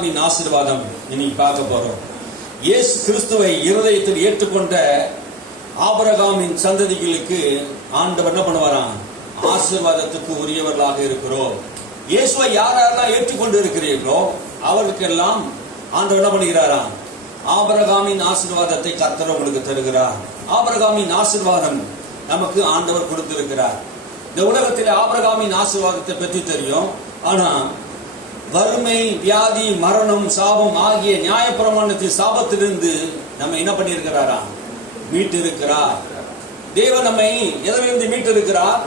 ஆபிரகாமின் ஆசீர்வாதம் இன்னைக்கு பார்க்க போறோம். இயேசு கிறிஸ்துவை இருதயத்தில் ஏற்றுக்கொண்ட ஆபிரகாமின் சந்ததிகளுக்கு ஆண்டவர் என்ன பண்ணுவாராம்? ஆசீர்வாதத்துக்கு உரியவர்களாக இருக்கிறோம். இயேசுவை யாரெல்லாம் ஏற்றுக்கொண்டு இருக்கிறீர்களோ அவர்களுக்கெல்லாம் ஆண்டவர் என்ன பண்ணுகிறாராம்? ஆபிரகாமின் ஆசீர்வாதத்தை கர்த்தர் உங்களுக்கு தருகிறார். ஆபிரகாமின் ஆசீர்வாதம் நமக்கு ஆண்டவர் கொடுத்திருக்கிறார். இந்த உலகத்தில் ஆபிரகாமின் ஆசீர்வாதத்தை பற்றி தெரியும். ஆனா வறுமை, வியாதி, மரணம், சாபம் ஆகிய நியாயப்பிரமாணத்தின் சாபத்திலிருந்து நம்ம என்ன பண்ணியிருக்கிறாரா? மீட்டு இருக்கிறார். தேவன் நம்மை எதிலிருந்து மீட்டு இருக்கிறார்?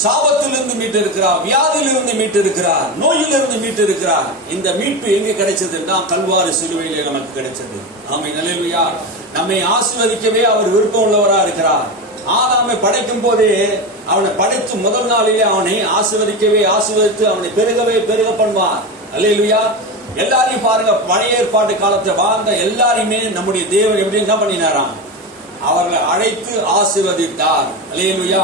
சாபத்திலிருந்து மீட்டு இருக்கிறார், வியாதியிலிருந்து மீட்டு இருக்கிறார், நோயிலிருந்து மீட்டு இருக்கிறார். இந்த மீட்பு எங்க கிடைச்சதுன்னா கல்வாரி சிலுவையிலே நமக்கு கிடைச்சது. ஆமென், அல்லேலூயா. நம்மை ஆசீர்வதிக்கவே அவர் விருப்பம் உள்ளவரா இருக்கிறார். ஆதாமை படைக்கும் போதே அவனை படைத்து முதல் நாளிலே அவனை ஆசீர்வதித்து அவனை பெருக பண்ணுவார். அல்லேலூயா. எல்லாரையும் பாருங்க, பழைய ஏற்பாட்டு காலத்தை வாழ்ந்த எல்லாரையுமே நம்முடைய தேவன் எப்படி என்ன பண்ணினாராம்? அவர்களை அழைத்து ஆசீர்வதித்தார். அல்லேலூயா.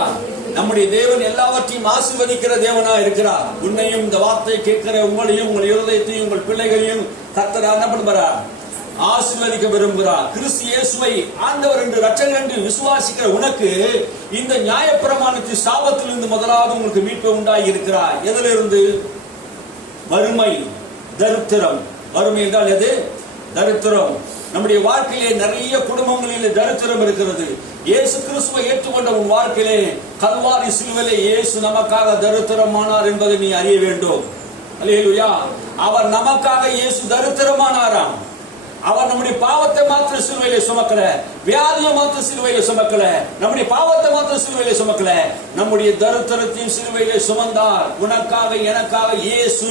நம்முடைய தேவன் எல்லாவற்றையும் ஆசீர்வதிக்கிற தேவனா இருக்கிறார். உன்னையும் இந்த வார்த்தையை கேட்கிற உங்களையும் உங்கள் இருதயத்தையும் உங்கள் பிள்ளைகளையும் கர்த்தர் என்ன பண்ணுகிறார்? ஆசீர்வதிக்க விரும்புகிறார். கிறிஸ்து இயேசுவை ஆண்டவர் என்று இரட்சகர் என்று விசுவாசிக்கிற உனக்கு இந்த நியாயப்பிரமாணத்தின் சாபத்திலிருந்து முதலாவது உங்களுக்கு மீட்பு உண்டாகி இருக்கிறார். எதிலிருந்து? வறுமை, தரித்திரம். வறுமை என்றால் எது? தரித்திரம். நம்முடைய வாழ்க்கையிலே நிறைய குடும்பங்களிலே தரித்திரம் இருக்கிறது. இயேசு கிறிஸ்துவை ஏற்றுக்கொண்ட உன் வாழ்க்கையிலே கல்வாரி சிலுவையிலே இயேசு நமக்காக தரித்திரமானார் என்பதை நீ அறிய வேண்டும். அல்லேலூயா. அவர் நமக்காக இயேசு தரித்திரமானாராம். அவர் நம்முடைய பாவத்தை மாத்திர சிலுவையிலே சுமக்கல, வியாதியை மாத்திர சிலுவையிலே சுமக்கல, நம்முடைய பாவத்தை மாத்திர சிலுவையிலே சுமக்கல, நம்முடைய தரித்திரத்தையும் சிலுவையிலே சுமந்தார். உனக்காக எனக்காக இயேசு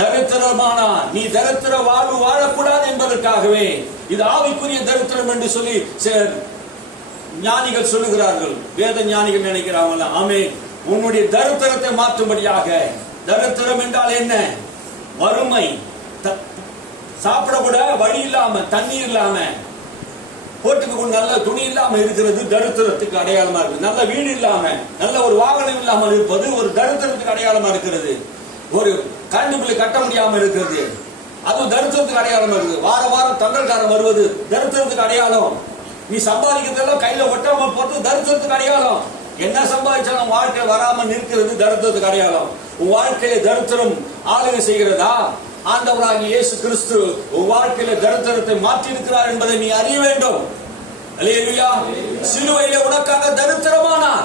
தரித்திரமானார். நீ தரித்திர வாழ்வு வாழக்கூடாது என்பதற்காகவே. இது ஆவிக்குரிய தரித்திரம் என்று சொல்லி ஞானிகள் சொல்லுகிறார்கள், வேத ஞானிகள் நினைக்கிறாங்க. ஆமே, உன்னுடைய தரித்திரத்தை மாற்றும்படியாக. தரித்திரம் என்றால் என்ன? வறுமை, சாப்பிட கூட வழி இல்லாம, தண்ணீர் இல்லாம, போட்டுக்கு நல்ல துணி இல்லாம இருக்கிறது தரித்திரத்துக்கு அடையாளமா இருக்கு. நல்ல வீடு இல்லாம, நல்ல ஒரு வாகனம் இல்லாமல் இருப்பது ஒரு தரித்திரத்துக்கு அடையாளமா இருக்கிறது. ஒரு கரண்ட் பில் கட்ட முடியாம இருக்கிறது, அதுவும் தரித்திரத்துக்கு அடையாளமா இருக்குது. வாரம் தங்கல்காரன் வருவது தரித்திரத்துக்கு அடையாளம். நீ சம்பாதிக்கிறதெல்லாம் கையில ஒட்டாம போறது தரித்திரத்துக்கு அடையாளம். என்ன சம்பாதிச்சாலும் வாழ்க்கை வராம நிற்கிறது தரித்திரத்துக்கு அடையாளம். உன் வாழ்க்கையில தரித்திரம் ஆளுகை செய்கிறதா? ஆண்டவராகிய இயேசு கிறிஸ்து உன் வாழ்க்கையில தரித்திரத்தை மாற்றி இருக்கிறார் என்பதை நீ அறிய வேண்டும். அல்லேலூயா. சிலுவையிலே உனக்காக தரித்திரமானார்.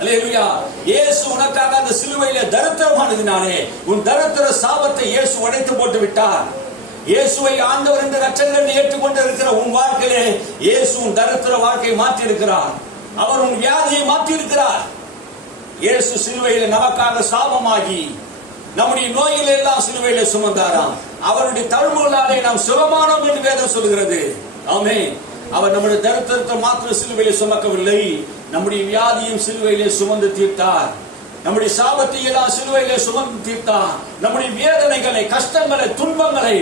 அல்லேலூயா. இயேசு உனக்காக அந்த சிலுவையிலே தரித்திரமானதினாலே உன் தரித்திர சாபத்தை இயேசு உடைத்து போட்டு விட்டார். இயேசுவை ஆண்டவர் என்று இரட்சகர் என்று ஏற்றுக்கொண்டு இருக்கிற உன் வாழ்க்கையிலே இயேசு உன் தரித்திர வாழ்க்கையை மாற்றி இருக்கிறார். அவர் உன் வியாதியை மாற்றி இருக்கிறார். இயேசு சிலுவையிலே நமக்காக சாபமாகி நம்முடைய நோயில எல்லாம் சிலுவையில சுமந்தாராம். அவருடைய தழும்புகளாலே நாம் சுகமானோம் என்று வேதம் சொல்கிறது. ஆமென். அவர் நம்முடைய தரித்திரத்தை மாத்திர சிலுவையில சுமக்கவில்லை, நம்முடைய வியாதியும் சிலுவையிலே சுமந்து தீர்த்தார். நம்முடைய சாபத்தை எல்லாம் சிலுவையிலே சுமந்து தீர்த்தார். நம்முடைய வேதனைகளை, கஷ்டங்களை, துன்பங்களை,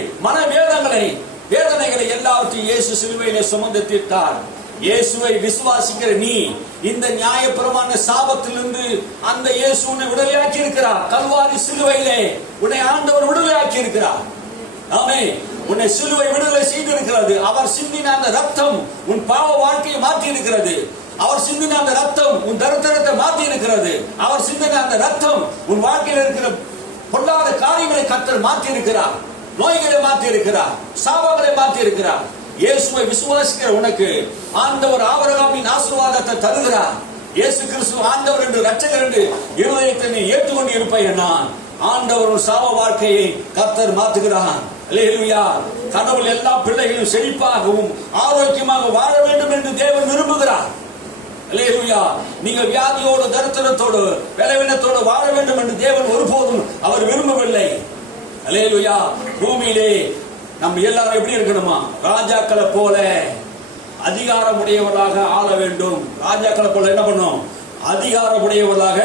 வேதனைகளை எல்லாவற்றையும் இயேசு சிலுவையிலே சுமந்து தீர்த்தார். இயேசுவை விசுவாசிக்கிற நீ இந்த நியாயப்பிரமாண சாபத்திலிருந்து அந்த இயேசு உன்னை விடுதலையாக்கி இருக்கிறார். கல்வாரி சிலுவையிலே உன்னை ஆண்டவர் விடுதலையாக்கி இருக்கிறார். ஆமென். உன்னை சிலுவை விடுதலை செய்திருக்கிறது. அவர் சிந்தின அந்த ரத்தம் உன் பாவ வாழ்க்கையை மாற்றி இருக்கிறது. அவர் சிந்தின அந்த ரத்தம் உன் தரித்திரத்தை மாற்றி இருக்கிறது. அவர் சிந்தின அந்த ரத்தம் உன் வாழ்க்கையில் இருக்கிற பொல்லாத காரியங்களை கர்த்தர் மாற்றி இருக்கிறார். நோய்களை மாற்றி இருக்கிறார், சாபங்களை மாற்றி இருக்கிறார். இயேசுவை விசுவாசிக்கிற உனக்கு ஆண்டவர் ஆபிரகாமின் ஆசீர்வாதத்தை தருகிறார். இயேசு கிறிஸ்து ஆண்டவர் என்று இரட்சகர் என்று இருதயத்தை நீ ஏற்றுக்கொண்டு இருப்பாய். நான் ஆண்டவர் சாப வாழ்க்கையை கர்த்தர் மாற்றுகிறார். அல்லேலூயா. கடவுள் எல்லா பிள்ளைகளும் செழிப்பாகவும் ஆரோக்கியமாக வாழ வேண்டும் என்று தேவன் விரும்புகிறார். அல்லேலூயா. நீங்கள் வியாதியோடு, தரித்திரத்தோடு, பலவீனத்தோடு வாழ வேண்டும் என்று தேவன் ஒருபோதும் அவர் விரும்பவில்லை. அல்லேலூயா. பூமியிலே நம்ம எல்லாரும் எப்படி இருக்கணுமா? ராஜாக்களை போல அதிகாரமுடையவர்களாக ஆள வேண்டும். ராஜாக்களை போல என்ன பண்ணும்? அதிகாரமுடையவர்களாக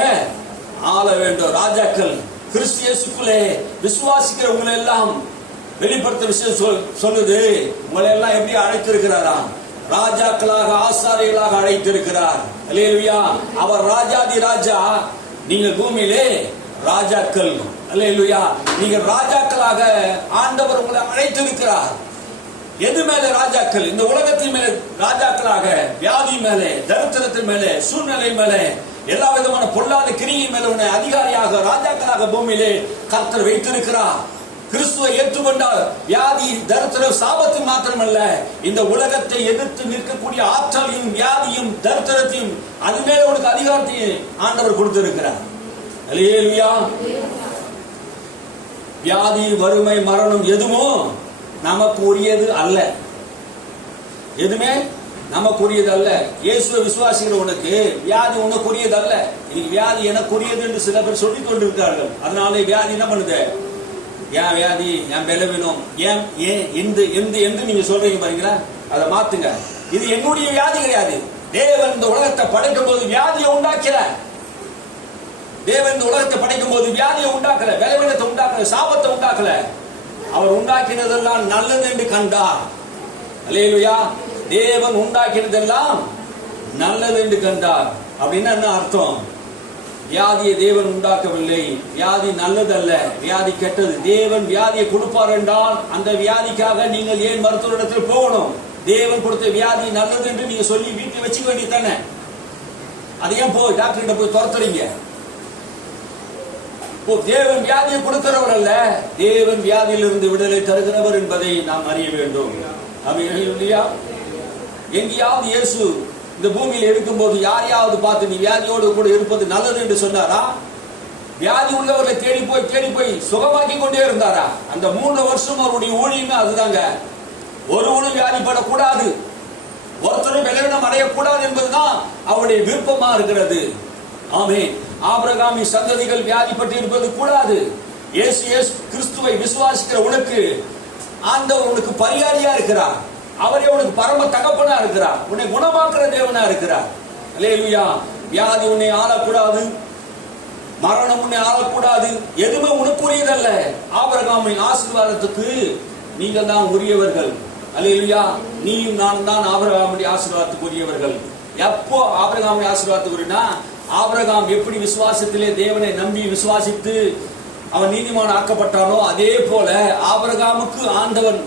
ஆள வேண்டும். ராஜாக்கள் கிறிஸ்து இயேசுக்குள்ளே விசுவாசிக்கிறவங்களை எல்லாம் வெளிப்படுத்த விஷயம் சொல்லுது. உங்களை எல்லாம் எப்படி அழைத்திருக்கிறாரா? ராஜாக்களாக, ஆசாரியர்களாக அழைத்திருக்கிறார். அல்லேலூயா. அவர் ராஜாதி ராஜா, நீங்கள் பூமியிலே ராஜாக்கள். அல்லேலூயா. நீங்கள் ராஜாக்களாக ஆண்டவர் உங்களை அழைத்திருக்கிறார். எது மேல ராஜாக்கள்? இந்த உலகத்தின் மேல ராஜாக்களாக, வியாதி மேலே, தரித்திரத்தின் மேலே, சூழ்நிலை மேலே, எல்லா விதமான பொல்லாத கிரியின் மேல உன்னை அதிகாரியாக, ராஜாக்களாக பூமியிலே கர்த்தர் வைத்திருக்கிறார். கிறிஸ்துவை ஏற்றுக்கொண்டால் வியாதி, தரித்திரம், சாபத்து மாத்திரமல்ல, இந்த உலகத்தை எதிர்த்து நிற்கக்கூடிய ஆற்றலையும், வியாதியும், தரித்திரத்தையும், அது மேல உனக்கு அதிகாரத்தையும் ஆண்டவர் கொடுத்திருக்கிறார். அல்லேலூயா. வியாதி, வறுமை, மரணம் எதுவும் நமக்கு உரியது அல்ல. எதுவுமே நமக்கு உரியது அல்ல. இயேசுவை விசுவாசிக்கிற உனக்கு வியாதி உனக்கு உரியது அல்ல. வியாதி எனக்கு உரியது என்று சில பேர் சொல்லிக் கொண்டிருக்கிறார்கள். அதனால வியாதி என்ன பண்ணுது? ஏன் வியாதி, என் பலவீனம், ஏன் என்று நீங்க சொல்றீங்க பாருங்களா, அதை மாத்துங்க. இது என்னுடைய வியாதி கிடையாது. தேவன் இந்த உலகத்தை படைக்கும் போது வியாதியை உண்டாக்கல. தேவன் இந்த உலகத்தை படைக்கும் போது வியாதியை உண்டாக்கல, பலவீனத்தை உண்டாக்கல, சாபத்தை உண்டாக்கல. அவர் உண்டாக்கினதெல்லாம் நல்லது என்று கண்டார். அல்லேலூயா. தேவன் உண்டாக்கினதெல்லாம் நல்லது என்று கண்டார். அப்படின்னா என்ன அர்த்தம்? வியாதியை தேவன் உண்டாக்கவில்லை. வியாதி நல்லதல்ல, வியாதி கெட்டது. தேவன் வியாதியை கொடுப்பார் என்றால் அந்த வியாதிக்காக நீங்கள் ஏன் மருத்துவரிடத்தில் போகணும்? தேவன் கொடுத்த வியாதி நல்லது என்று நீங்க சொல்லி வீட்டில் வச்சுக்க வேண்டியதானே. அதையும் போய் டாக்டர் போய் துரத்துறீங்க. தேவன் வியாதியை கொடுக்கிறவர் அல்ல, தேவன் வியாதியிலிருந்து விடுதலை தருகிறவர் என்பதை நாம் அறிய வேண்டும். இல்லையா? எங்கேயாவது இயேசு இந்த பூமியில் இருக்கும் போது யாரையாவது பார்த்து நீ வியாதியோடு கூட இருப்பது நல்லது என்று சொன்னாரா? வியாதி உள்ளவர்களை தேடி போய் சுகமாக்கி கொண்டே இருந்தாரா? அந்த 3 வருஷம் அவருடைய ஊழியமே அதுதாங்க. ஒருவனும் வியாதிப்படக்கூடாது, ஒருத்தரும் பலவீனம் அடையக்கூடாது என்பதுதான் அவருடைய விருப்பமா இருக்கிறது. ஆமென். ஆபிரகாமின் சந்ததிகள் வியாதிப்பட்டு இருப்பது கூடாது. இயேசு கிறிஸ்துவை விசுவாசிக்கிற உனக்கு ஆண்டவர் உனக்கு பரிகாரியா இருக்கிறார். அவரே உனக்கு பரம தகப்பனா இருக்கிறார். உன்னை குணமாக்குற தேவனா இருக்கிறார். அல்லேலூயா. வியாதி உன்னை ஆளக்கூடாது, மரணம் உன்னை ஆளக்கூடாது. எதுவுமே உனக்கு உரியதல்ல. ஆபிரகாமின் ஆசீர்வாதத்துக்கு நீங்கள் தான் உரியவர்கள். அல்லேலூயா. நீயும் நான் தான் ஆபிரகாமுடைய ஆசீர்வாதத்துக்கு உரியவர்கள். எப்போ ஆபிரகாமுடைய ஆசீர்வாதத்துக்கு உரியனா? ஆபிரகாம் எப்படி விசுவாசத்திலே தேவனை நம்பி விசுவாசித்து அவன் நீதிமான் ஆக்கப்பட்டானோ அதே போல ஆபிரகாமுக்கு ஆண்டவன்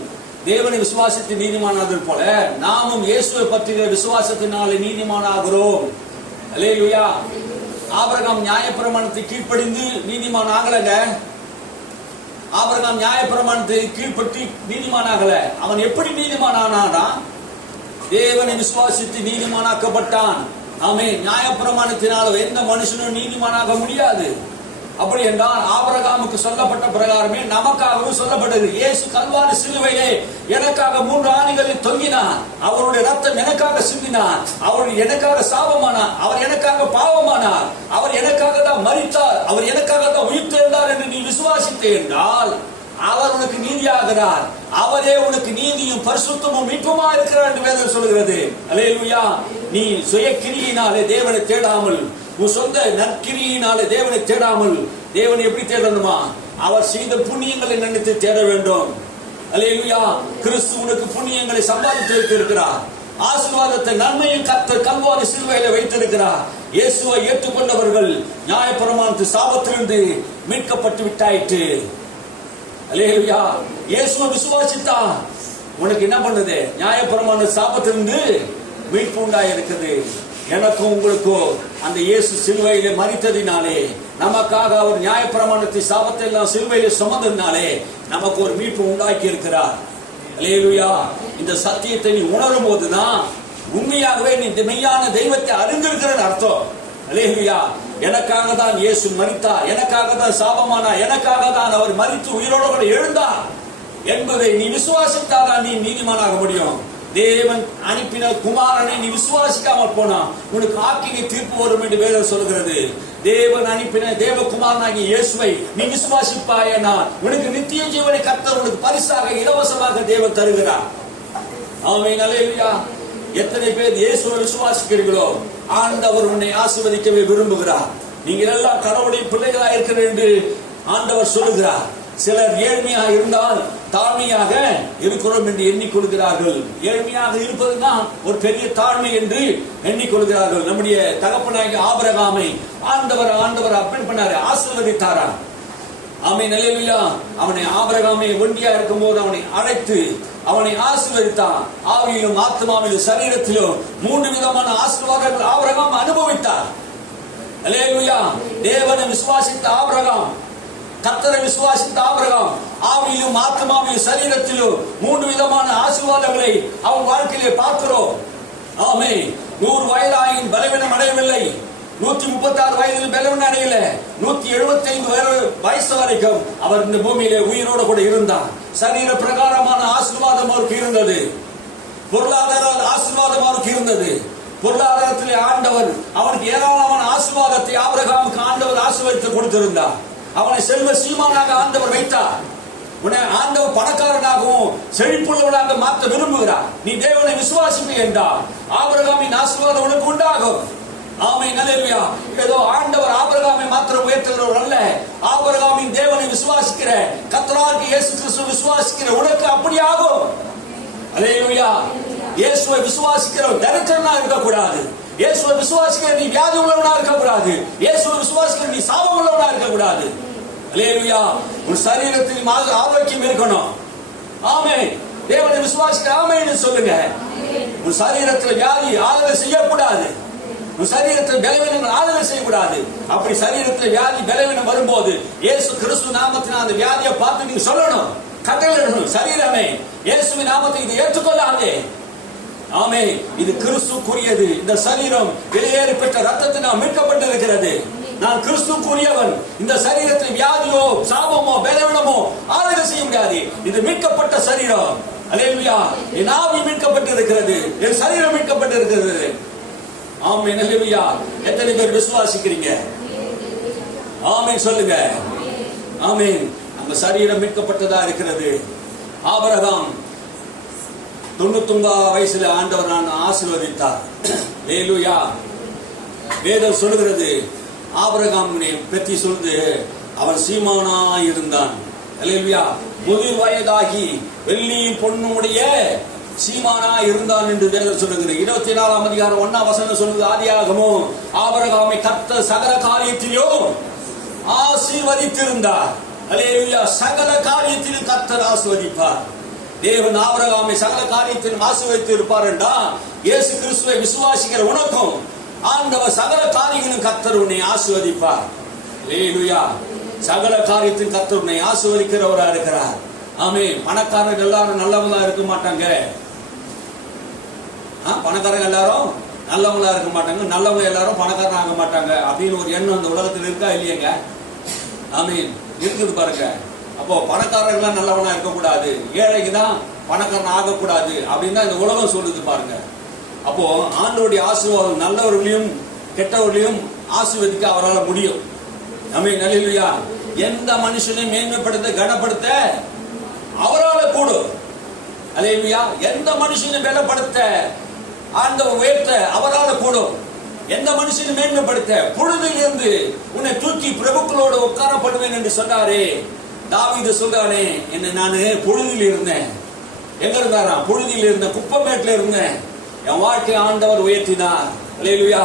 தேவனை விசுவாசித்து நீதிமானாதது போல நாமும் இயேசுவை பற்றிய விசுவாசத்தினாலே நீதிமானாகிறோம். அல்லேலூயா. ஆபிரகாம் நியாயப்பிரமாணத்தை கீழ்ப்படிந்து நீதிமான் ஆகலங்க. ஆபிரகாம் நியாயப்பிரமாணத்தை கீழ்ப்பற்றி நீதிமான் ஆகல. அவன் எப்படி நீதிமான் ஆனானா? தேவனை விசுவாசித்து நீதிமானாக்கப்பட்டான். ஆமென். நியாயப்பிரமாணத்தினால் எந்த மனுஷனும் நீதிமானாக முடியாது. அப்படி என்றால் ஆபிரகாமுக்கு சொல்லப்பட்ட பிரகாரமே நமக்காகவும் சொல்லப்பட்டது. இயேசு கல்வாரி சிலுவையிலே எனக்காக 3 ஆணிகளில் தொங்கினார். அவருடைய ரத்தம் எனக்காக சிந்தினார். அவர் எனக்காக சாபமானார். அவர் எனக்காக பாவமானார். அவர் எனக்காக தான் மரித்தார். அவர் எனக்காக தான் உயிர்த்தெழுந்தார் என்று நீ விசுவாசித்தே என்றால் அவர் உனக்கு நீதியாகிறார். அவரே உனக்கு நீதியும் பரிசுத்தமும் மீட்புமா இருக்கிறார் என்று வேதம் சொல்கிறது. அல்லேலூயா. நீ சுய கிரியினாலே தேவனை தேடாமல், உன் சொந்த நற்கிரியினாலே தேவனை தேடாமல், தேவனை எப்படி தேடணுமா? அவர் செய்த புண்ணியங்களை நினைத்து தேட வேண்டும். அல்லேலூயா. கிறிஸ்து உனக்கு புண்ணியங்களை சம்பாதித்து வைத்திருக்கிறார். ஆசீர்வாதத்தை நன்மையும் கர்த்தர் கல்வாரி சிலுவையிலே வைத்திருக்கிறார். இயேசுவை ஏற்றுக்கொண்டவர்கள் நியாயப்பிரமாணத்து சாபத்திலிருந்து மீட்கப்பட்டு விட்டாயிற்று. அல்லேலூயா. இயேசுவை விசுவாசித்தா உனக்கு என்ன பண்ணுது? நியாயப்பிரமாண சாபத்திலிருந்து மீட்பு உண்டாயிருக்குது. எனக்கும் உங்களுக்கும் அந்த இயேசு சிலுவையிலே மரித்ததினாலே, நமக்காக அவர் நியாயப்பிரமாணத்தை சாபத்தை எல்லாம் சிலுவையிலே சுமந்ததினாலே நமக்கு ஒரு மீட்பு உண்டாக்கி இருக்கிறார். அல்லேலூயா. இந்த சத்தியத்தை நீ உணரும் போதுதான் உண்மையாகவே நீ மெய்யான தெய்வத்தை அறிந்திருக்கிற அர்த்தம். அல்லேலூயா. எனக்காக தான் இயேசு மரித்தார், எனக்காக தான் சாபமானார், எனக்காக தான் அவர் மரித்து உயிரோடு எழுந்தார் என்பதை நீ விசுவாசித்தாதான் நீ நீதிமானாக முடியும். தேவன் அனுப்பின குமாரனை நீ விசுவாசிக்காமல் போனா உனக்கு ஆக்கினை தீர்ப்பு வரும் என்று வேதம் சொல்கிறது. தேவன் அனுப்பின தேவகுமாரனாகிய இயேசுவை நீ விசுவாசிப்பாயனா உனக்கு நித்திய ஜீவனை கர்த்தர் உனக்கு பரிசாக இலவசமாக தேவன் தருகிறார். ஆமென். அல்லேலூயா. எத்தனை பேர் இயேசுவை விசுவாசிக்கிறீர்களோ ஆண்டவர் உன்னை ஆசீர்வதிக்கவே விரும்புகிறார். நீங்கள் எல்லாம் கடவுளுடைய பிள்ளைகளாக இருக்கிறீர்கள் என்று ஆண்டவர் சொல்லுகிறார். சிலர் ஏழ்மையாக இருந்தால் தாழ்மையாக இருக்கிறோம் என்று எண்ணிக்கொள்கிறார்கள். ஏழ்மையாக இருப்பதுதான் ஒரு பெரிய தாழ்மை என்று எண்ணிக்கொள்கிறார்கள். நம்முடைய தகப்பனாகிய ஆபிரகாமை ஆண்டவர் அப்பன் பண்ணாரு, ஆசீர்வதித்தாரா. ஆமென் அல்லேலூயா. அவனை ஆபிரகாமை ஒண்டியா இருக்கும்போது அவனை அழைத்து அவனை ஆசீர்வதித்தான். ஆவியிலும் ஆத்மாவிலும் சரீரத்திலும் 3 விதமான ஆசீர்வாதங்கள் ஆபிரகாம் அனுபவித்தார். அல்லேலூயா. தேவனை விசுவாசித்த ஆபிரகாம், கர்த்தரை விசுவாசித்த ஆபிரகாம் ஆவியிலும் ஆத்மாவிலும் சரீரத்திலும் 3 விதமான ஆசீர்வாதங்களை அவன் வாழ்க்கையிலே பார்க்கிறோம். ஆமென். 100 வயதாயின் பலவீனம் அடையவில்லை, 136 வயதில் பலவீனம் அடையல, 175 வயசு வரைக்கும் அவர் இந்த பூமியிலே உயிரோடு கூட இருந்தார். சரீர பிரகாரமான ஆசீர்வாதம் அவருக்கு இருந்தது, பொருளாதார ஆசீர்வாதம் அவருக்கு இருந்தது. பொருளாதாரத்திலே ஆண்டவர் அவனுக்கு ஏராளமான ஆசீர்வாதத்தை ஆபிரகாமுக்கு ஆண்டவர் ஆசீர்வதித்து கொடுத்திருந்தார். அவனை செல்வ சீமானாக ஆண்டவர் வைத்தார். உன்னை ஆண்டவர் பணக்காரனாகவும் செழிப்புள்ளவனாக மாற்ற விரும்புகிறார். நீ தேவனை விசுவாசிப்பி என்றால் ஆபிரகாமின் ஆசீர்வாதம் உனக்கு உண்டாகும். ஆமென் அல்லேலூயா. ஏதோ ஆண்டவர் ஆபிரகாமை மாத்திரம் உயர்த்துகிறவர் அல்ல, ஆபிரகாமின் தேவனை விசுவாசிக்கிற கர்த்தராகிய இயேசு கிறிஸ்துவை விசுவாசிக்கிற உனக்கு அப்படி ஆகும். அல்லேலூயா. இயேசுவை விசுவாசிக்கிற தரித்திரனா இருக்கக்கூடாது. இயேசுவை விசுவாசிக்கிற நீ வியாதி உள்ளவனா இருக்கக்கூடாது. இயேசுவை விசுவாசிக்கிற நீ சாபம் உள்ளவனா இருக்கக்கூடாது. அல்லேலூயா. உன் சரீரத்தில் ஆரோக்கியம் இருக்கணும். ஆமென். தேவனை விசுவாசிக்கிற ஆமென் சொல்லுங்க. உன் சரீரத்தில் வியாதி ஆதரவு செய்யக்கூடாது. உன் சரீரத்தில் பலவீனங்கள் ஆதரவு செய்யக்கூடாது. அப்படி சரீரத்தில் வியாதி பலவீனம் வரும்போது இயேசு கிறிஸ்து நாமத்தினால் அந்த வியாதியை பார்த்து நீங்க சொல்லணும், கட்டளையிடணும். சரீரமே இயேசுவின் நாமத்தை இது ஏற்றுக்கொள்ளாதே. ஆமென். இது கிறிஸ்துக்குரியது. இந்த சரீரம் வெளியேறி பெற்ற ரத்தத்தினால் மீட்கப்பட்டிருக்கிறது. நான் கிறிஸ்துக்குரியவன். இந்த சரீரத்தில் வியாதியோ சாபமோ பலவீனமோ ஆதரவு செய்ய முடியாது. இது மீட்கப்பட்ட சரீரம். அல்லேலூயா. என் ஆவி மீட்கப்பட்டிருக்கிறது, என் சரீரம் மீட்கப்பட்டிருக்கிறது. ஆமென் அல்லேலூயா. எத்தனை பேர் விசுவாசிக்கிறீங்க? ஆமென் சொல்லுங்க. ஆமென். அந்த சரீரம் மீட்கப்பட்டதா இருக்கிறது. ஆபிரகாம் 99 வயசுல ஆண்டவர் நான் ஆசீர்வதித்தார். அல்லேலூயா. வேதம் சொல்லுகிறது, ஆபிரகாமை பற்றி சொல்லுது, அவன் சீமானாய் இருந்தான். அல்லேலூயா. முதிர் வயதாகி வெள்ளியும் பொன்னுடைய சீமானா இருந்தான் என்று வேதம் சொல்லுகிறது. 24ஆம் அதிகாரம் 1ஆம் வசனம் சொல்லுது, ஆதியாகமம் ஆபிரகாமை கர்த்தர் சகல காரியத்திலும் ஆசீர்வதித்திருந்தார். அல்லேலூயா. சகல காரியத்திலும் கர்த்தர் ஆசீர்வதிப்பார். தேவன் ஆபிரகாமை சகல காரியத்திலும் ஆசீர்வதித்து இருப்பார் என்றா இயேசு கிறிஸ்துவை விசுவாசிக்கிற உனக்கும் ஆண்டவர் சகல காரியங்களும் கர்த்தர் உன்னை ஆசீர்வதிப்பார். அல்லேலூயா. சகல காரியத்திலும் கர்த்தர் உன்னை ஆசீர்வதிக்கிறவரா இருக்கிறார். ஆமென். பணக்காரர்கள் எல்லாரும் நல்லவங்களா இருக்க மாட்டாங்க. பணக்காரங்க எல்லாரும் நல்லவங்களா இருக்க மாட்டாங்க, நல்லவங்க எல்லாரும் பணக்காரன் ஆக மாட்டாங்க அப்படின்னு ஒரு எண்ணம் இந்த உலகத்தில் இருக்கா இல்லையங்க? ஆமென். இருக்குது பாருங்க. அப்போ பணக்காரர்களா நல்லவனா இருக்கக்கூடாது, ஏழைக்கு தான் பணக்காரன் ஆகக்கூடாது அப்படின்னு தான் இந்த உலகம் சொல்லுது பாருங்க. அப்போ ஆண்டவருடைய ஆசீர்வாதம் நல்லவர்களையும் கெட்டவர்களையும் ஆசீர்வதிக்க அவரால் முடியும். ஆமென் அல்லேலூயா. எந்த மனுஷனையும் மேன்மைப்படுத்த கனப்படுத்த அவரால் கூடும். அல்லேலூயா. எந்த மனுஷனையும் பலப்படுத்த ஆண்டவர் உயர்த்த அவரால் கூடும். எந்த மனுஷனையும் மேன்மைப்படுத்த பொழுதில் இருந்து உன்னை தூக்கி பிரபுக்களோடு உட்காரப்படுவேன் என்று சொன்னாரே தாவீது சொல்றானே, என்ன நானு பொழுதில் இருந்தேன். எங்க இருந்தாரா? பொழுதில் இருந்த குப்பமேட்டில் இருந்தேன். என் வாழ்க்கை ஆண்டவர் உயர்த்தினார். அல்லேலூயா.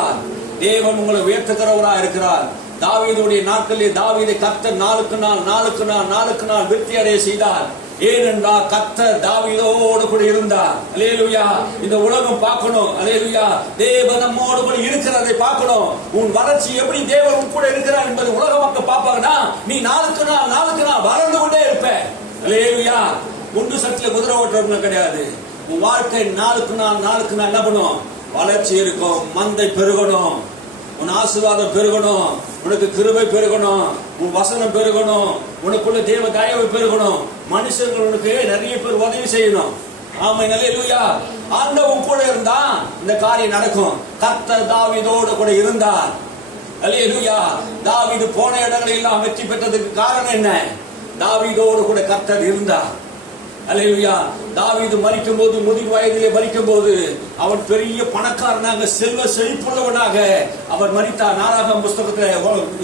தேவன் உங்களை உயர்த்துகிறவராக இருக்கிறார். தாவீதுடைய நாட்களிலே தாவீதை கர்த்தர் நாளுக்கு நாள் வெற்றி அடைய செய்தார். ஏனென்றால் கர்த்தர் தாவீதோடு கூட இருந்தார். அல்லேலூயா. இந்த உலகம் பார்க்கணும். அல்லேலூயா. தேவன் நம்மோடு கூட இருக்கிறதை பார்க்கணும். உன் வளர்ச்சி எப்படி தேவன் கூட இருக்கிறார் என்பது உலக மக்கள் பார்ப்பாங்கன்னா நீ நாளுக்கு நாள் வளர்ந்து கொண்டே இருப்ப. அல்லேலூயா. குண்டு சட்டில குதிரை ஓட்டுறவங்க கிடையாது. உன் வாழ்க்கை நாளுக்கு நாள் என்ன பண்ணும்? வளர்ச்சி இருக்கும். மந்தை பெருகணும், உன் ஆசீர்வாதம் பெருகணும், உனக்கு கிருபை பெருகணும், உன் வசனம் பெருகணும், உனக்குள்ள தேவ தயவு பெருகணும், மனுஷர்கள் உனக்கு நிறைய பேர் உதவி செய்யணும். ஆமென் அல்லேலூயா. ஆண்டவன் கூட இருந்தா இந்த காரியம் நடக்கும். கர்த்தர் தாவீதோடு கூட இருந்தார். அல்லேலூயா. தாவீது போன இடங்களில் எல்லாம் வெற்றி பெற்றதுக்கு காரணம் என்ன? தாவீதோடு கூட கர்த்தர் இருந்தார். அல்லேலூயா. தாவீது மரிக்கும் போது, முதிர் வயதிலே மரிக்கும் போது அவன் பெரிய பணக்காரனாக செல்வ செழிப்புள்ளவனாக அவர் மரித்தார். நாளாகமம் புஸ்தகத்துல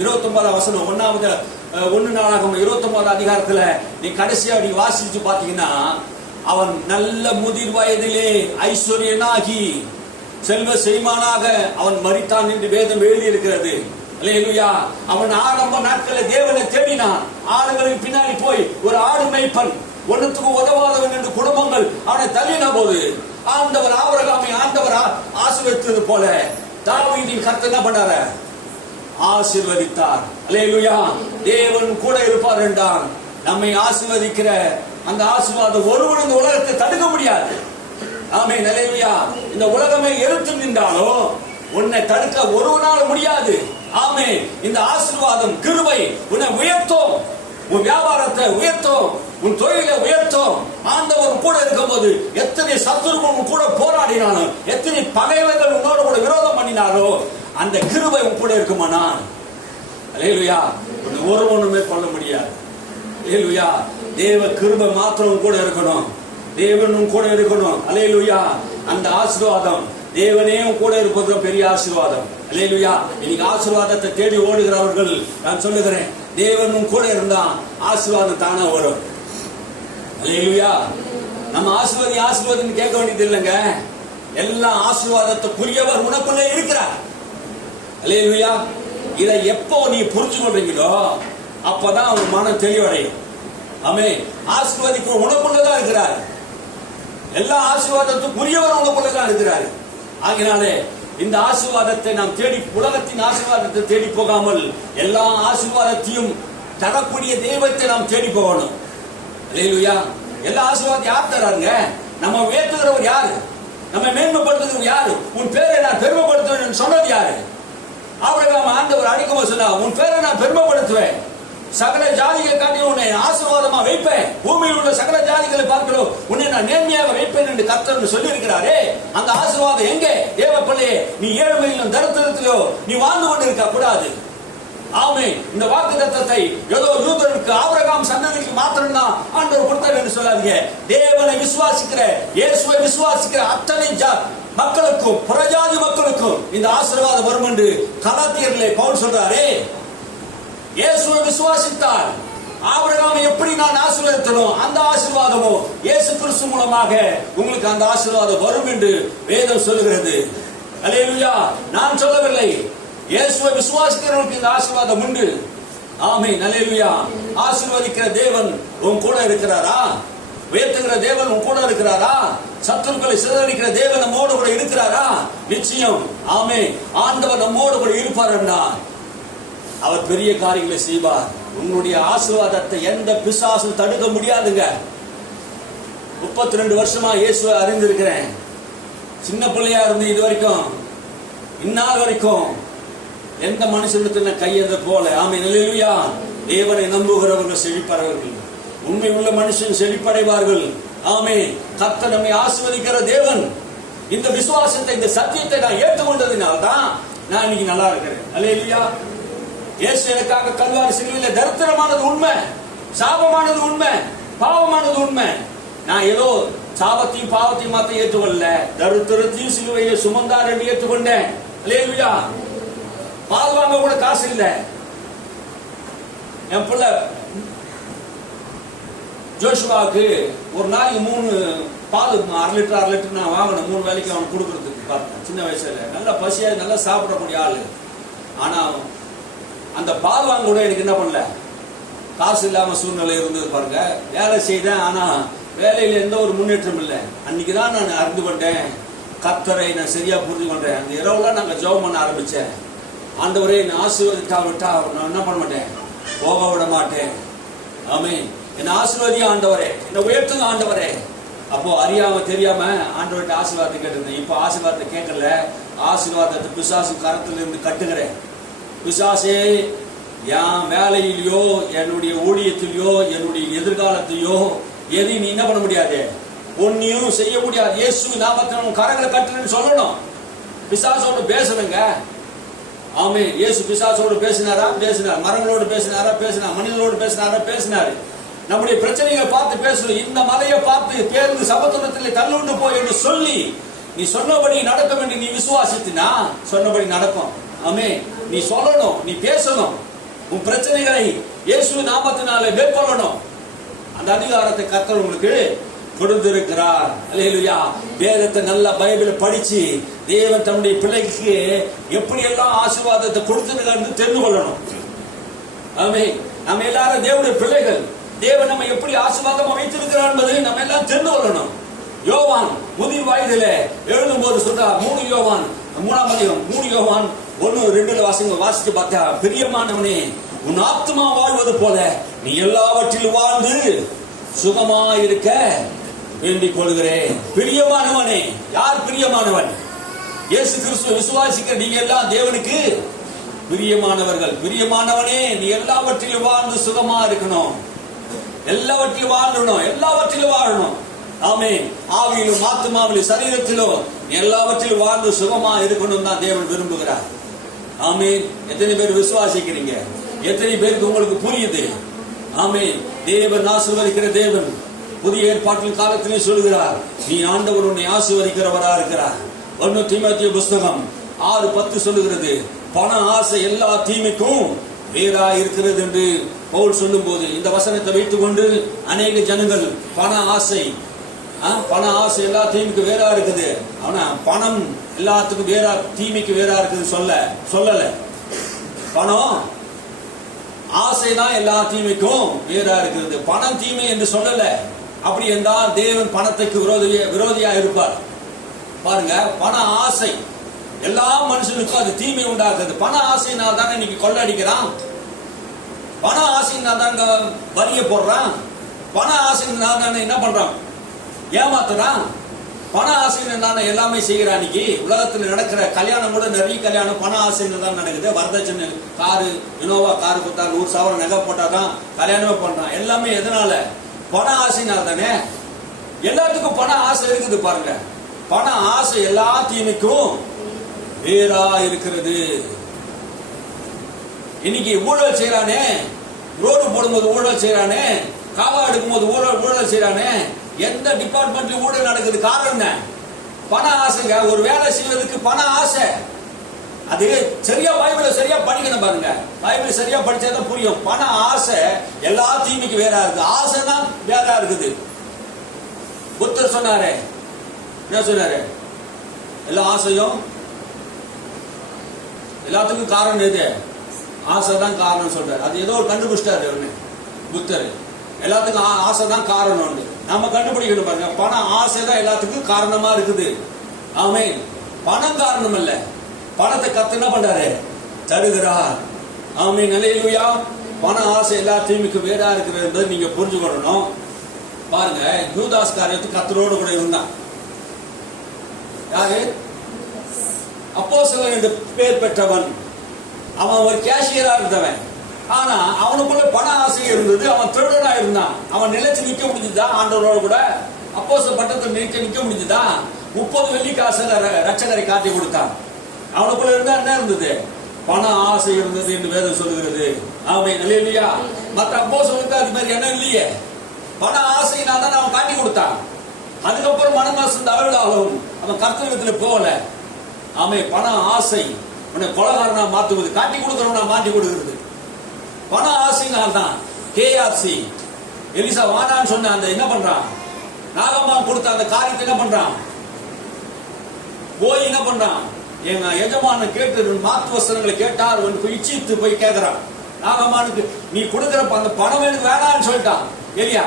29ஆம் வசனம் 1 நாளாகமம் 29ஆம் அதிகாரத்துல நீ கடைசியா நீ வாசிச்சு பாத்தீங்கன்னா அவன் நல்ல முதிர் வயதிலே ஐஸ்வர்யனாகி செல்வ செழிமானாக அவன் மரித்தான் என்று வேதம் எழுதி இருக்கிறது. அல்லேலூயா. அவன் ஆரம்ப நாட்களில் தேவனை தேடினான். அனுப்பினான். ஆடுகளுக்கு பின்னாடி போய் ஒரு ஆடு மேய்ப்பன், ஒன்றுத்துக்கு உதவாதவன் என்று குடும்பங்கள் அவனை தள்ளின போது ஆண்டவர் ஆபிரகாமை ஆண்டவர் ஆசீர்வதித்தது போல தாவீதின் கர்த்தர் என்ன பண்ணார? ஆசீர்வதித்தார். அல்லேலூயா. தேவன் கூட இருப்பார் என்றான். நம்மை ஆசீர்வதிக்கிற அந்த ஆசீர்வாதம் ஒருவன் இந்த உலகத்தை தடுக்க முடியாது. ஆமென். அல்லேலூயா. இந்த உலகமே எதிர்த்து நின்றாலும் உன்னை தடுக்க ஒருவனால முடியாது. ஆமென். இந்த ஆசீர்வாதம் கிருபை உன்னை உயர்த்தும், உன் வியாபாரத்தை உயர்த்தும், உன் தொழிலை உயர்த்தும். ஆண்டவர் கூட இருக்கும்போது எத்தனை சத்துருக்கள் கூட போராடினாலும், எத்தனை பகைவர்கள் உன்னோட கூட விரோதம் பண்ணினாலும் அந்த கிருபை உன் கூட இருக்குமானா அல்லேலூயா ஒருவனுமே கொள்ள முடியாது. அல்லேலூயா. தேவ கிருபை மாத்திரம் கூட இருக்கணும், தேவனும் கூட இருக்கணும். அல்லேலூயா. அந்த ஆசீர்வாதம் தேவனே கூட இருப்பது பெரிய ஆசீர்வாதம். அல்லேலூயா. இன்னைக்கு ஆசீர்வாதத்தை தேடி ஓடுகிறவர்கள் நான் சொல்லுகிறேன், தேவனும் கூட இருந்தா ஆசீர்வாதம் தானா வரும். அல்லேலூயா. நம்ம ஆசீர்வாதம் கேட்க வேண்டியது இல்லைங்க. எல்லா ஆசீர்வாதத்துக்குரியவர் உனக்குள்ளே இருக்கிறார். அல்லேலூயா. இதை எப்போ நீ புரிஞ்சு கொள்றீங்களோ அப்பதான் உன் மனம் தெளிவடையும். ஆமென். ஆசீர்வாதிக்கு உனக்குள்ளதான் இருக்கிறார். எல்லா ஆசீர்வாதத்துக்குரியவர் உனக்குள்ளதான் இருக்கிறார். ஆகினாலே இந்த ஆசீர்வாதத்தை நாம் தேடி, உலகத்தின் ஆசீர்வாதத்தை தேடி போகாமல் எல்லா ஆசீர்வாதத்தையும் தரக்கூடிய தெய்வத்தை நாம் தேடி போகணும். அல்லேலூயா. எல்லா ஆசீர்வாதம் யார் தராங்க? நம்ம உயர்த்துகிறவர் யாரு? நம்ம மேன்மைப்படுத்துகிறவர் யாரு? உன் பேரை நான் பெருமைப்படுத்துவேன் சொன்னது யாரு? ஆபிரகாம் ஆண்டவர் அடிக்கும்போது சொன்னா, உன் பேரை நான் பெருமைப்படுத்துவேன், சகல ஜாதிகளை காட்டி உன்னை ஆசீர்வாதமா வைப்பேன், பூமியில் உள்ள சகல ஜாதிகளை பார்க்கிறோம் உன்னை நான் நேர்மையாக வைப்பேன் என்று கர்த்தர் சொல்லி இருக்கிறாரே. அந்த ஆசீர்வாதம் எங்கே? தேவ பிள்ளையே, நீ ஏழ்மையிலும் தரித்திரத்திலோ நீ வாழ்ந்து கொண்டு இருக்க கூடாது. ஆமென். இந்த வாக்குத்தத்தத்தை ஏதோ யூதருக்கு ஆபிரகாம் சந்ததிக்கு மாத்திரம்தான் ஆண்டவர் கொடுத்தார் என்று சொல்லாதீங்க. தேவனை விசுவாசிக்கிற, இயேசுவை விசுவாசிக்கிற அத்தனை மக்களுக்கும், புறஜாதி மக்களுக்கும் இந்த ஆசீர்வாதம் வரும் என்று கலாத்தியரிலே பவுல் சொல்றாரே. இயேசுவை விசுவாசித்தார். ஆபிரகாமை எப்படி நான் ஆசீர்வதித்தனோ அந்த ஆசீர்வாதமோ இயேசு கிறிஸ்து மூலமாக உங்களுக்கு அந்த ஆசீர்வாதம் வரும் என்று வேதம் சொல்லுகிறது. அல்லேலூயா. நான் சொல்லவில்லை, இயேசுவை விசுவாசிக்கிறவர்களுக்கு இந்த ஆசீர்வாதம் உண்டு. ஆமென். அல்லேலூயா. ஆசீர்வதிக்கிற தேவன் உன் கூட இருக்கிறாரா? உயர்த்துகிற தேவன் உன் கூட இருக்கிறாரா? சத்துருக்களை சிதறடிக்கிற தேவன் நம்மோடு கூட இருக்கிறாரா? நிச்சயம். ஆமென். ஆண்டவர் நம்மோடு கூட இருப்பார் என்றார். அவர் பெரிய காரியங்களை செய்வார். உன்னுடைய ஆசீர்வாதத்தை எந்த பிசாசும் தடுக்க முடியாதுங்க. 32 வருஷமா இயேசுவை அறிந்திருக்கிறேன். சின்ன பிள்ளையா இருந்து இது வரைக்கும், இந்நாள் வரைக்கும் எந்த மனுஷனுக்கு கையெழுந்த போல. ஆமென். அல்லேலூயா. தேவனை நம்புகிறவர்கள் செழிப்படைவார்கள். உண்மை உள்ள மனுஷன் செழிப்படைவார்கள். ஆமென். கர்த்தர் நம்மை ஆசீர்வதிக்கிற தேவன். இந்த விசுவாசத்தை, இந்த சத்தியத்தை நான் ஏற்றுக்கொண்டதினால்தான் நான் இன்னைக்கு நல்லா இருக்கிறேன். அல்லேலூயா. இயேசு எனக்காக கல்வாரி சிலுவையில் தரித்திரமானது உண்மை, சாபமானது உண்மை, பாவமானது உண்மை. நான் ஏதோ சாபத்தையும் பாவத்தையும் மாத்த ஏற்றுக்கொள்ள, தரித்திரத்தையும் சிலுவையை சுமந்தார் என்று ஏற்றுக்கொண்டேன். அல்லேலூயா. பால் வாங்க கூட காசு இல்லை. என் பிள்ளை ஜோஷுவாவுக்கு ஒரு நாளைக்கு 3 பால் 1/2 லிட்டர் நான் வாங்கணும். 3 வேலைக்கு அவனுக்கு கொடுக்கறதுக்கு பார்த்தேன். சின்ன வயசுல நல்லா பசியா நல்லா சாப்பிடக்கூடிய ஆளு. ஆனா அந்த பால் வாங்க கூட எனக்கு என்ன பண்ணல, காசு இல்லாம சூழ்நிலை இருந்தது பாருங்க. வேலை செய்தேன், ஆனா வேலையில எந்த ஒரு முன்னேற்றம் இல்லை. அன்னைக்குதான் நான் அறிந்து கொண்டேன், கர்த்தரை நான் சரியா புரிந்து கொண்டேன். அந்த இரவுல நாங்க ஜெபம் பண்ண ஆரம்பிச்சேன். ஆண்டவரே என்னை ஆசீர்வதித்தா விட்டா நான் என்ன பண்ண மாட்டேன், போக விட மாட்டேன். ஆமென். என்னை ஆசீர்வதி ஆண்டவரே, என்னை உயர்த்துங்க ஆண்டவரே. அப்போ அறியாம தெரியாம ஆண்டவர்கிட்ட ஆசீர்வாதத்தை கேட்டிருந்தேன். இப்போ ஆசீர்வாதத்தை கேட்கல, ஆசீர்வாதத்தை பிசாசு கரத்துல இருந்து கட்டுகிறேன். பிசாசே, என் வேலையிலையோ என்னுடைய ஊழியத்திலையோ என்னுடைய எதிர்காலத்தையோ எதையும் நீ என்ன பண்ண முடியாது, ஒன்னையும் செய்ய முடியாது. இயேசு நாமத்தில் கரங்களை கட்டுறேன்னு சொல்லணும். பிசாசோடு பேசணுங்க. ஆமே. இயேசு பிசாசோடு பேசினாரா? பேசினார். மரங்களோடு பேசினாரா? பேசினார். மனிதனோடு பேசினாரா? பேசினார். நம்முடைய பிரச்சனைகளை பார்த்து பேசணும். இந்த மலையை பார்த்து பேருந்து சமுத்திரத்தில் தள்ளுண்டு போய் என்று சொல்லி நீ சொன்னபடி நடக்கும் என்று நீ விசுவாசித்தினா சொன்னபடி நடக்கும். ஆமே. நீ சொல்லணும், நீ பேசணும். உன் பிரச்சனைகளை இயேசு நாமத்தினாலே மேற்கொள்ளணும். அந்த அதிகாரத்தை கர்த்தர் உங்களுக்கு கொடுத்திருக்கிறார். அல்லேலூயா. வேதத்தை நல்லா பைபிளை படிச்சு தேவன் தன்னுடைய பிள்ளைக்கு எப்படி எல்லாம் ஆசீர்வாதத்தை கொடுத்திருக்காருன்னு தெரிந்து கொள்ளணும். ஆமே. நம்ம எல்லாரும் தேவனுடைய பிள்ளைகள். தேவன் நம்ம எப்படி ஆசீர்வாதமா வைத்திருக்கிறார் என்பதை நம்ம எல்லாம் தெரிந்து கொள்ளணும். யோவான் முதிர் வயதில எழுதும் போது சொல்றார், 3 யோவான் 1:2 வாசிச்சு பார்த்தா, பிரியமானவனே, உன் ஆத்மா வாழ்வது போல நீ எல்லாவற்றிலும் வாழ்ந்து சுகமா இருக்க வேண்டிக் கொள்கிறேன். பிரியமானவனே, யார் பிரியமானவன்? இயேசு கிறிஸ்துவை விசுவாசிக்கிற நீங்க எல்லாம் தேவனுக்கு பிரியமானவர்கள். பிரியமானவனே, நீ எல்லாவற்றிலும் வாழ்ந்து சுகமா இருக்கணும், எல்லாவற்றிலும் வாழணும், எல்லாவற்றிலும் வாழணும். ஆமென். ஆவியிலும் ஆத்துமாவிலும் சரீரத்திலும் எல்லாவற்றிலும் வாழ்ந்து சுகமா இருக்கணும் தான் தேவன் விரும்புகிறார். ஆமென். எத்தனை பேர் விசுவாசிக்கிறீங்க? எத்தனை பேருக்கு உங்களுக்கு புரியுது? ஆமென். தேவன் ஆசீர்வதிக்கிற தேவன். புதிய ஏற்பாட்டின் காலத்திலே சொல்கிறார், நீ ஆண்டவர் உன்னை ஆசீர்வதிக்கிறவரா இருக்கிறார். 1 தீமோத்தேயு புஸ்தகம் 6:10 சொல்லுகிறது, பண ஆசை எல்லா தீமைக்கும் வேறா இருக்கிறது என்று பவுல் சொல்லும் போது, இந்த வசனத்தை வைத்துக் கொண்டு அநேக ஜனங்கள் பண ஆசை எல்லா தீமைக்கு வேறா இருக்குது, ஆனா பணம் எல்லாத்துக்கும் வேறா, தீமைக்கு வேறா இருக்குது சொல்லல. பணம் ஆசைதான் எல்லா தீமைக்கும் வேறா இருக்கிறது. பணம் தீமை என்று சொல்லல. அப்படி என்றால் தேவன் பணத்துக்கு விரோதியா இருப்பார். பாருங்க, பண ஆசை எல்லா மனுஷனுக்கும் அது தீமை உண்டாக்குது. பண ஆசைனால் தானே இன்னைக்கு கொள்ளடிக்கிறான், பண ஆசைனால் தாங்க வரிய போடுறான், பண ஆசைனால் தானே என்ன பண்றான், ஏமாத்துறான். பண ஆசைன்னு தானே எல்லாமே செய்கிறான். இன்னைக்கு உலகத்தில் நடக்கிற கல்யாணம் கூட நிறைய கல்யாணம் பண ஆசைன்னு தான் நடக்குது. வரதட்சணை, இனோவா காரு கொடுத்தா 100,000 நகை போட்டாதான் கல்யாணமே பண்றான். எல்லாமே எதனால? பண ஆசைனால் தானே. எல்லாத்துக்கும் பண ஆசை இருக்குது. பாருங்க, பண ஆசை எல்லா தீமைக்கும் வேறா இருக்கிறது. இன்னைக்கு ஊழல் செய்யறானே, ரோடு போடும்போது ஊழல் செய்யறானே, காவா எடுக்கும் போது ஊழல் செய்யறானே, எந்த டிபார்ட்மெண்ட்ல ஊழல் நடக்குது? காரணம் என்ன? பண ஆசைங்க. ஒரு வேலை செய்வதற்கு பண ஆசை. அது சரியா பைபிளை சரியா படிக்கணும். பாருங்க, பைபிள் சரியா படிச்சாதான் புரியும். பண ஆசை எல்லா தீமைக்கு வேறா இருக்கு. ஆசை தான் வேறா இருக்குது. புத்தர் சொன்னாரு, என்ன சொன்னாரு? எல்லா ஆசையும் எல்லாத்துக்கும் காரணம் எது? ஆசைதான் காரணம் சொல்றாரு. அது ஏதோ கண்டுபிடிச்சிட்டாரு புத்தர். எல்லாத்துக்கும் ஆசைதான் காரணம். நாம கண்டுபிடிக்கணும். பாருங்க, பண ஆசை தான் எல்லாத்துக்கும் காரணமா இருக்குது. ஆமென். பணம் காரணம் இல்ல. பணத்தை கர்த்தர் என்ன பண்றாரு? தருகிறார். ஆமென். அல்லேலூயா. பண ஆசை எல்லா தீமைக்கும் வேறா இருக்கிறது என்பதை நீங்க புரிஞ்சுக்கொள்ளணும். பாருங்க, யூதாஸ் காரியத்துக்கு கர்த்தரோடு கூட இருந்தான். யாரு? அப்போஸ்தலன் என்று பேர் பெற்றவன். அவன் ஒரு கேஷியரா இருந்தவன். ஆனா அவனுக்குள்ள பண ஆசை இருந்தது. அவன் திருடனா இருந்தான். அவன் நிலைச்சு நிக்க முடிஞ்சுதா? ஆண்டவரோட கூட அப்போஸ்தல பட்டத்தை நிக்க முடிஞ்சுதா? 30 வெள்ளி காசு ரட்சகரை காட்டி கொடுத்தான். அவனுக்குள்ள இருந்தா என்ன இருந்தது? பண ஆசை இருந்தது என்று வேதம் சொல்லுகிறது. ஆமென். அல்லேலூயா. மற்ற அப்போஸ்தலனுக்கு அது மாதிரி என்ன இல்லையே. பண ஆசையினால் தான் அவன் காட்டி கொடுத்தான். அதுக்கப்புறம் மனமாசம் அவர்களாகவும் அவன் கர்த்தரிடத்துல போகல. ஆமென். பண ஆசை உன்னை கொலகாரனா மாற்றுவது, காட்டி கொடுக்கிறவனா மாற்றி கொடுக்கிறது. பண ஆசையினால் தான் கேஆர்சி எலிசா வானான்னு சொன்ன அந்த என்ன பண்றான்? நாகம்மான் கொடுத்த அந்த காரியத்தை என்ன பண்றான்? போய் என்ன பண்றான்? எங்க எஜமான கேட்டு மாற்று வஸ்திரங்களை கேட்டார். இச்சித்து போய் கேட்கிறான். நாகம்மானுக்கு நீ கொடுக்கிறப்ப அந்த பணம் எனக்கு வேணான்னு சொல்லிட்டான் எலியா.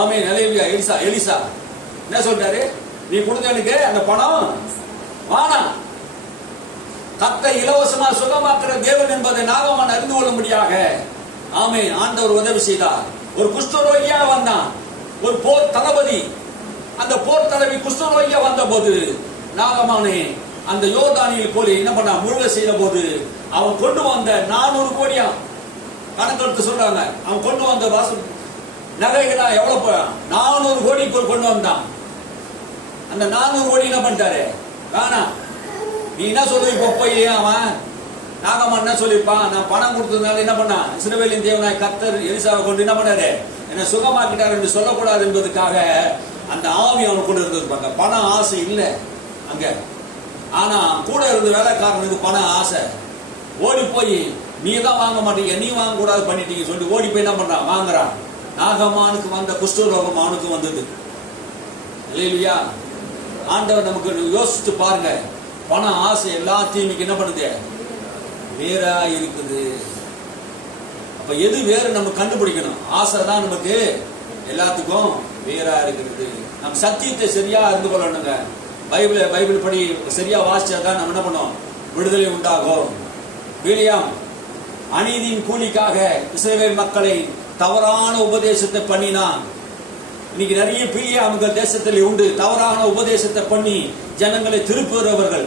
ஆமென். அல்லேலூயா. எலிசா என்ன சொல்றாரு? நீ கொடுத்த எனக்கு அந்த பணம் வேணாம். கர்த்தர் இலவசமா சுகமாக்குற தேவன் என்பதை நாகமான் அறிந்து கொள்ளும்படியாக ஆமென் ஆண்டவர் உதவி செய்தார். ஒரு குஷ்டரோகியா வந்தான், ஒரு போர் தளபதி. அந்த போர் தலைவி குஷ்டரோகியா வந்த போது நாகமானே அந்த யோர்தானியில் போல என்ன பண்ண முழுக செய்த போது அவன் கொண்டு வந்த 400 கோடியா கணக்கெடுத்து சொல்றாங்க. அவன் கொண்டு வந்த நகைகளா எவ்வளவு? 400 கோடி கொண்டு வந்தான். அந்த 400 கோடி என்ன பண்ணிட்டாரு? வேணாம். நீ என்ன சொல்லி போய் அவன் நாகம்மான் என்ன சொல்லிருப்பான்? நான் பணம் கொடுத்ததுனால என்ன பண்ணா? இஸ்ரவேலின் தேவனாய் கர்த்தர் எலிசாவை கொண்டு என்ன பண்ணாரு? என்ன சுகமாக்கிட்டார் என்று சொல்லக்கூடாது என்பதற்காக அந்த ஆவி அவன் கொண்டு இருந்திருப்பாங்க. பண ஆசை இல்ல அங்க. ஆனா கூட இருந்த வேலைக்காரனுக்கு பண ஆசை. ஓடி போய் நீ தான் வாங்க மாட்டீங்க, நீ வாங்க கூடாது பண்ணிட்டீங்க சொல்லி ஓடி போய் என்ன பண்றான்? வாங்குறான். நாகமானுக்கு வந்த குஷ்டரோகம் அவனுக்கு வந்தது. இல்லையா? ஆண்டவர் நமக்கு யோசிச்சு பாருங்க. பண ஆசை எல்லா தீமைக்கு என்ன பண்ணுது? வேறா இருக்குது. அப்ப எது வேறு நம்ம கண்டுபிடிக்கணும். ஆசை தான் நமக்கு எல்லாத்துக்கும் வேறா இருக்கிறது. நம்ம சத்தியத்தை சரியா அறிந்து கொள்ளணுங்க. பைபிள் படி சரியா வாசிச்சா தான் நம்ம என்ன பண்ணோம், விடுதலை உண்டாகும். பிலியாம் அநீதியின் கூலிக்காக இஸ்ரவேல் மக்களை தவறான உபதேசத்தை பண்ணினான். இன்னைக்கு நிறைய பிலியாம்கள் தேசத்தில் உண்டு. தவறான உபதேசத்தை பண்ணி ஜனங்களை திருப்புகிறவர்கள்,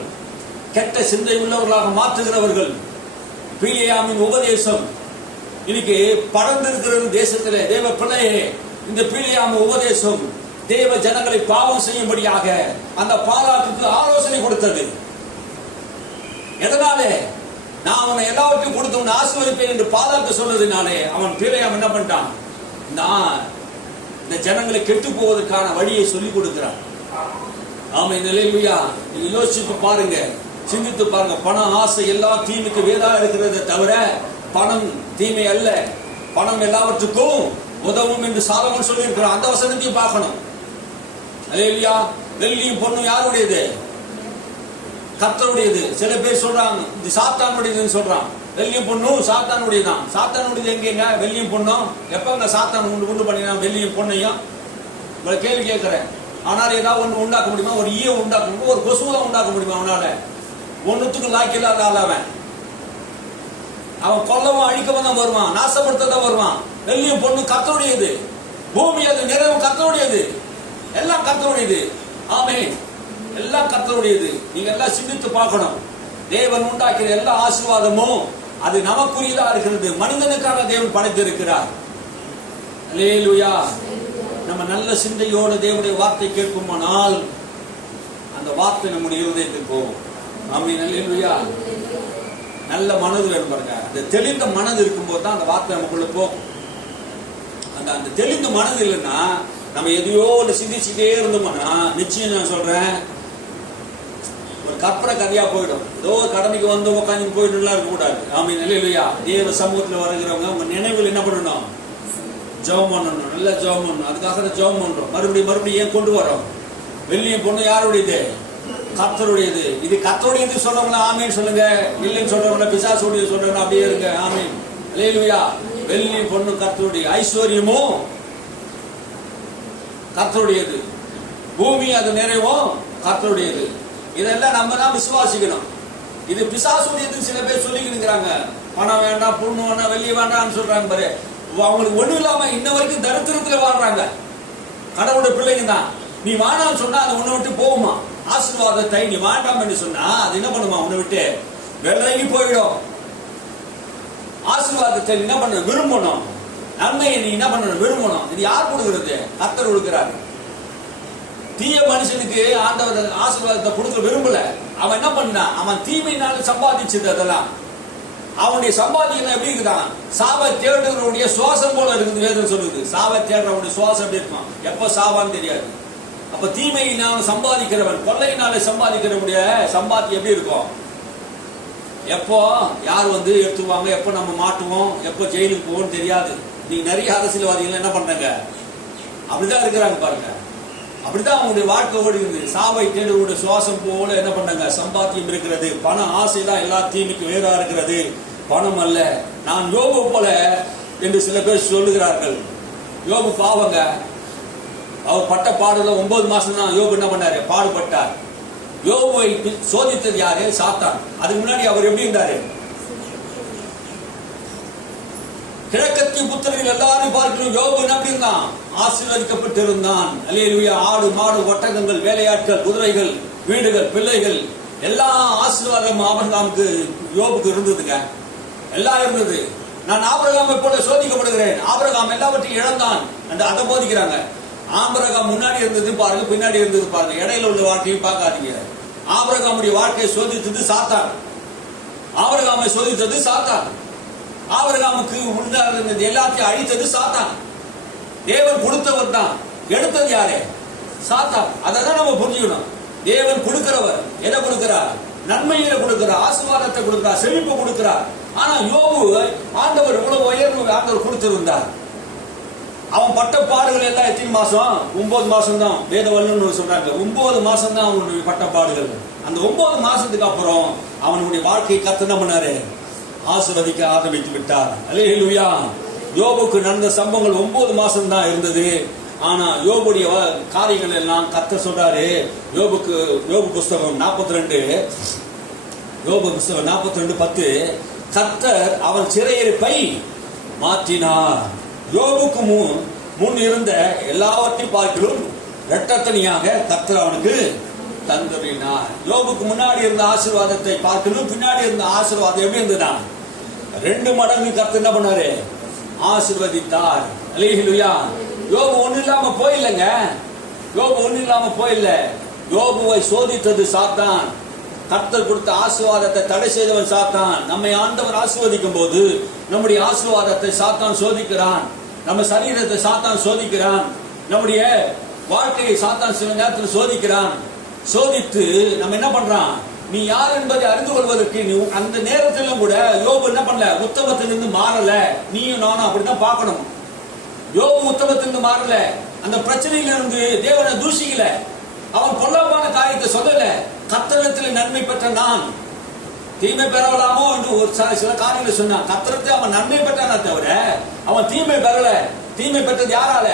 கெட்ட சிந்தை உள்ளவர்களாக மாற்றுகிறவர்கள். பிலியாமின் உபதேசம் இன்னைக்கு படர்ந்திருக்கிறது தேசத்திலே. தேவ பிள்ளையே, இந்த பிலியாம் உபதேசம் தேவ ஜனங்களை பாவம் செய்யும்படியாக அந்த பாலாக்குக்கு ஆலோசனை கொடுத்தது. எதனாலே? நான் அவனை எல்லாவற்றையும் கொடுத்து உன்னை ஆசீர்வதிப்பேன் என்று பாலாக்கு சொன்னதினாலே அவன் பிலியாம் என்ன பண்ணிட்டான், நான் இந்த ஜனங்களை கெட்டு போவதற்கான வழியை சொல்லிக் கொடுக்கிறான். ஆமென், அல்லேலூயா. நீங்க யோசிச்சு பாருங்க, சிந்தித்து பாருங்க. பணம், ஆசை எல்லாம் தீமைக்கு வேதா இருக்கிறத தவிர பணம் தீமை அல்ல. பணம் எல்லாவற்றுக்கும் உதவும் என்று சாலமோன் சொல்லி இருக்கிறான். அந்த வசனத்தையும் பார்க்கணும். அல்லேலூயா. வெள்ளியும் பொண்ணும் யாருடையது? கர்த்தருடையது. சில பேர் சொல்றாங்க இது சாத்தானுடையதுன்னு சொல்றான். வெள்ளியும் பொண்ணும் சாத்தானுடையதான். சாத்தானுடையது எங்கேங்க? வெள்ளியும் பொண்ணும் எப்பங்க சாத்தான் உண்டு பண்ணினா வெள்ளியும் பொண்ணையும்? உங்களை கேள்வி கேட்கிறேன். ஆனால் ஏதாவது ஒன்று உண்டாக்க முடியுமா? ஒரு ஈய உண்டாக்க முடியுமா? ஒரு கொசுவை உண்டாக்க முடியுமா அவனால? ஒன்னுத்துக்கு லாய்க்கு இல்லாத ஆள் அவன் கொல்லவும் அழிக்கவும் தான் வருவான், நாசப்படுத்த தான் வருவான். வெள்ளியும் பொண்ணு கர்த்தருடையது. பூமி அது நிறைவு கர்த்தருடையது. எல்லாம் கர்த்தருடையது. ஆமென், எல்லாம் கர்த்தருடையது. நீங்க எல்லாம் சிந்தித்து பார்க்கணும். தேவன் உண்டாக்கிற எல்லா ஆசீர்வாதமும் அது நமக்குரியதா இருக்கிறது. மனிதனுக்காக தேவன் படைத்திருக்கிறார். அல்லேலூயா. நம்ம நல்ல சிந்தையோடு தேவனுடைய வார்த்தை கேட்குமானால் அந்த வார்த்தை நம்முடைய இருதயத்துக்கு போகும். ஆமென், அல்லேலூயா. நல்ல மனது வேணும் பாருங்க. அந்த தெளிந்த மனது இருக்கும்போது தான் அந்த வார்த்தை நமக்குள்ள போகும். அந்த தெளிந்த மனது இல்லைன்னா நம்ம எதையோ ஒன்று சிந்திச்சுட்டே இருந்தோம்னா நிச்சயம் நான் சொல்றேன் ஒரு கற்பனை கதையா போயிடும். ஏதோ கடமைக்கு வந்து உட்காந்து போயிட்டுலாம் இருக்கக்கூடாது. ஆமென், அல்லேலூயா. தேவ சமூகத்தில் வருகிறவங்க உங்க நினைவில் என்ன பண்ணணும்? ஜெபம் பண்ணணும். நல்லா ஜெபம் பண்ணணும். அதுக்காக தான் ஜெபம் பண்றோம். மறுபடியும் ஏன் கொண்டு வரோம்? வெள்ளியும் பொண்ணு யாருடையது? கர்த்தருடையது. இது கர்த்தருடையது சொல்றவங்கள ஆமீன் சொல்லுங்க. இல்லைன்னு சொல்றவங்கள பிசாசுடைய சொல்றவங்க அப்படியே இருங்க. ஆமீன், அல்லேலூயா. வெள்ளியும் பொண்ணு கர்த்தருடைய, ஐஸ்வர்யமும் கர்த்தருடையது, பூமி அது நிறைவும் கர்த்தருடையது. இதெல்லாம் நம்ம தான் விசுவாசிக்கணும். இது பிசாசுடையதுன்னு சில பேர் சொல்லிக்கிறாங்க. பணம் வேண்டாம், பொண்ணு வேண்டாம், வெள்ளி வேண்டாம்னு சொல்றாங்க பாரு. அவங்களுக்கு ஒண்ணும் இல்லாம இன்ன வரைக்கும் தரித்திரத்துல வாழ்றாங்க. கடவுளுடைய பிள்ளைங்க தான். நீ வேணாம்னு சொன்னா அது உன்னை விட்டு போகுமா? ஆசீர்வாதத்தை நீ வேண்டாம் என்று சொன்னா அது என்ன பண்ணுமா? உன்னை விட்டு விலகி போயிடும். ஆசீர்வாதத்தை என்ன பண்ண விரும்பணும். நன்மையை நீ என்ன பண்ணணும்? விரும்பணும். இது யார் கொடுக்கிறது? கர்த்தர் கொடுக்கிறாரு. தீய மனுஷனுக்கு ஆண்டவர் ஆசீர்வாதத்தை கொடுக்க விரும்பல. அவன் என்ன பண்ணா? அவன் தீமையினால சம்பாதிச்சது. அதெல்லாம் அவனுடைய சம்பாதியம் எப்படி இருக்குதான்? சாவை தேடுறவனுடைய சுவாசம் போல இருக்குது. வேதம் சொல்லுது சாவை தேடுறவனுடைய சுவாசம் எப்படி இருக்கும்? எப்ப சாவான்னு தெரியாது. அப்ப தீமையினால் சம்பாதிக்கிறவன், கொள்ளையினால சம்பாதிக்கிறவனுடைய சம்பாத்தியம் எப்படி இருக்கும்? எப்போ யார் வந்து எடுத்துவாங்க, எப்போ நம்ம மாட்டுவோம், எப்போ ஜெயிலுக்கு போவோம்னு தெரியாது. நீங்க நிறைய அரசியல்வாதிகள் என்ன பண்றாங்க? அப்படிதான் இருக்கிறாங்க பாருங்க. அப்படிதான் அவங்களுடைய வாழ்க்கை ஓடுகிறது. சாவை தேடுவனுடைய சுவாசம் போல என்ன பண்ணாங்க? சம்பாத்தியம் இருக்கிறது. பண ஆசை தான் எல்லா தீமைக்கு வேறா இருக்கிறது, பணம் அல்ல. நான் யோபு போல என்று சில பேர் சொல்லுகிறார்கள். யோபு பாவங்க. அவர் பட்ட பாடுல 9 மாசம் தான் யோபு என்ன பண்ணாரு? பாடுபட்டார். யோபுவை சோதித்தது யாரு? சாத்தான். அதுக்கு முன்னாடி அவர் எப்படி இருந்தாரு? கிழக்கத்திய புத்திரர்கள் எல்லாரும் பார்க்கணும். யோபு எப்படி இருந்தான்? ஆசீர்வதிக்கப்பட்டு இருந்தான். அல்லேலூயா. ஆடு மாடு ஒட்டகங்கள் வேலையாட்கள் குதிரைகள் வீடுகள் பிள்ளைகள் எல்லா ஆசீர்வாதம் ஆபிரகாமுக்கு யோபுக்கு இருந்ததுங்க. எல்லாம் இருந்தது. நான் ஆபிரகாமை போல சோதிக்கப்படுகிறேன். ஆபிரகாம் எல்லாவற்றையும் இழந்தான் என்று அதை போதிக்கிறாங்க. ஆபிரகாம் முன்னாடி இருந்தது பாருங்க, பின்னாடி இருந்தது பாருங்க. இடையில உள்ள வாழ்க்கையும் பார்க்காதீங்க. ஆபிரகாமுடைய வாழ்க்கையை சோதித்தது சாத்தான். ஆபிரகாமை சோதித்தது சாத்தான். ஆபிரகாமுக்கு உண்டானது எல்லாத்தையும் அழித்தது சாத்தான். தேவன் கொடுத்தவர் தான். எடுத்தது யாரே? சாத்தான். அதான் நம்ம புரிஞ்சுக்கணும். தேவன் கொடுக்கிறவர். எதை கொடுக்கிறார்? நன்மையில கொடுக்கிறார், ஆசீர்வாதத்தை கொடுக்கிறார், செழிப்பு கொடுக்கிறார். ஆனா யோபு ஆண்டவர் இவ்வளவு உயர்வு ஆண்டவர் கொடுத்திருந்தார். அவன் பட்ட பாடுகள் எல்லாம் எத்தனை மாசம்? 9 மாசம் தான். வேத வல்லுநர் சொல்றாங்க 9 மாசம் தான் அவனுடைய பட்ட பாடுகள். அந்த 9 மாசத்துக்கு அப்புறம் அவனுடைய வாழ்க்கையை கர்த்தர் என்ன பண்ணாரு? ஆசீர்வதிக்க ஆரம்பித்து விட்டார். அல்லேலூயா. யோபுக்கு நடந்த சம்பவங்கள் 9 மாசம் தான் இருந்தது. ஆனா யோபுடைய காரியங்கள் எல்லாம் கர்த்தர் சொல்றாரு. யோபு புஸ்தகம் 42:10 கர்த்தர் அவன் சிறையிருப்பை மாற்றினார். யோபுக்கு முன் இருந்த எல்லாவற்றையும் பார்க்கிலும் இரட்டத்தனியாக கர்த்தர் அவனுக்கு தந்துவினார். யோபுக்கு முன்னாடி இருந்த ஆசீர்வாதத்தை பார்க்கணும், பின்னாடி இருந்த ஆசீர்வாதம் எப்படி இருந்ததுன்னா 2 மடங்கு கர்த்தர் என்ன பண்ணாரு? ஆசீர்வதித்தார். அல்லேலூயா. யோபு ஒண்ணு இல்லாம போயில்லைங்க. யோபு ஒண்ணு இல்லாம போயில்ல. யோபுவை சோதித்தது சாத்தான். கர்த்தர் கொடுத்த ஆசீர்வாதத்தை தடை செய்தவன் சாத்தான். நம்மை ஆண்டவர் ஆசீர்வதிக்கும் போது நம்முடைய ஆசீர்வாதத்தை சாத்தான் சோதிக்கிறான். நம்ம சரீரத்தை சாத்தான் சோதிக்கிறான். நம்முடைய வாழ்க்கையை சாத்தான் சில நேரத்தில் சோதிக்கிறான். சோதித்து நம்ம என்ன பண்றான்? நீ யார் என்பதை அறிந்து கொள்வதற்கு அந்த நேரத்திலும் கூட யோபு என்ன பண்ணல? உத்தமத்திலிருந்து மாறல. நீயும் நானும் அப்படிதான் பார்க்கணும். யோபு உத்தமத்திலிருந்து மாறல. அந்த பிரச்சனையிலிருந்து தேவனை தூஷிக்கல. அவன் பொல்லாப்பான காரியத்தை சொல்லல. கர்த்தரிடத்தில் நன்மை பெற்ற நான் தீமை பெறலாமோ என்று ஒரு சில காரியங்களை சொன்னான். கர்த்தரிடத்தில் அவன் நன்மை பெற்றானே தவிர அவன் தீமை பெறல. தீமை பெற்றது யாரால?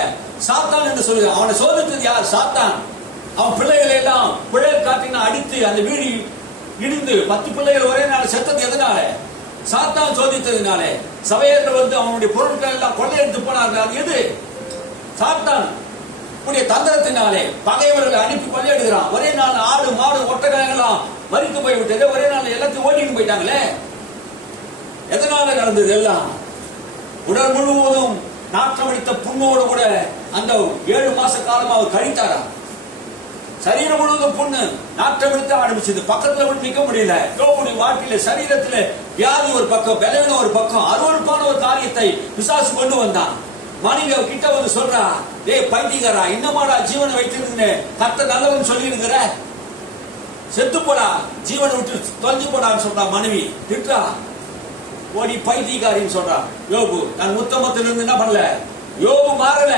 சாத்தான் என்று சொல்லுங்க. அவனை சோதித்தது யார்? சாத்தான். அவன் பிள்ளைகளை எல்லாம் பிள்ளைகள் காட்டினா அடித்து அந்த வீடு இடிந்து 10 பிள்ளைகள் ஒரே நாள் செத்தது எதனால? சாத்தான் சோதித்ததுனால. சபையர்கள் வந்து அவனுடைய பொருட்கள் எல்லாம் கொள்ளையடித்து போனார்கள். அது எது? சாத்தான் உடைய தந்திரத்தினாலே பகைவர்களை அனுப்பி கொள்ளையிடுகிறான். ஒரே நாள் ஆடு மாடு ஒட்டகங்கள்லாம் மறித்து போய்விட்டது. ஒரே நாள் எல்லாத்தையும் ஓட்டிட்டு போயிட்டாங்களே. எதனால நடந்தது? எல்லாம் உடல் முழுவதும் நாற்றமடித்த புண்ணோடு கூட அந்த 7 மாச காலம் அவர் கழித்தாரா. சரீரம் முழுவதும் புண்ணு நாற்றமடித்த ஆரம்பிச்சது. பக்கத்துல விட்டு நிக்க முடியல. யோபுடைய வாழ்க்கையில சரீரத்துல வியாதி ஒரு பக்கம், பலவீனம் ஒரு பக்கம், அருவருப்பான ஒரு காரியத்தை பிசாசு கொண்டு வந்தான். மனைவி கிட்ட வந்து சொல்றா, டேய் பைத்தியக்காரா, இன்னமாடா ஜீவனை வைத்திருந்தேன், கர்த்தர் நல்லவன் சொல்லி இருக்கிற, செத்து போடா, ஜீவனை விட்டு தொலைஞ்சு போடான்னு சொல்றா. மனைவி திட்டா, ஓடி பைத்தியக்காரின்னு சொல்றா. யோபு நான் உத்தமத்திலிருந்து என்ன பண்ணல? யோபு மாறல.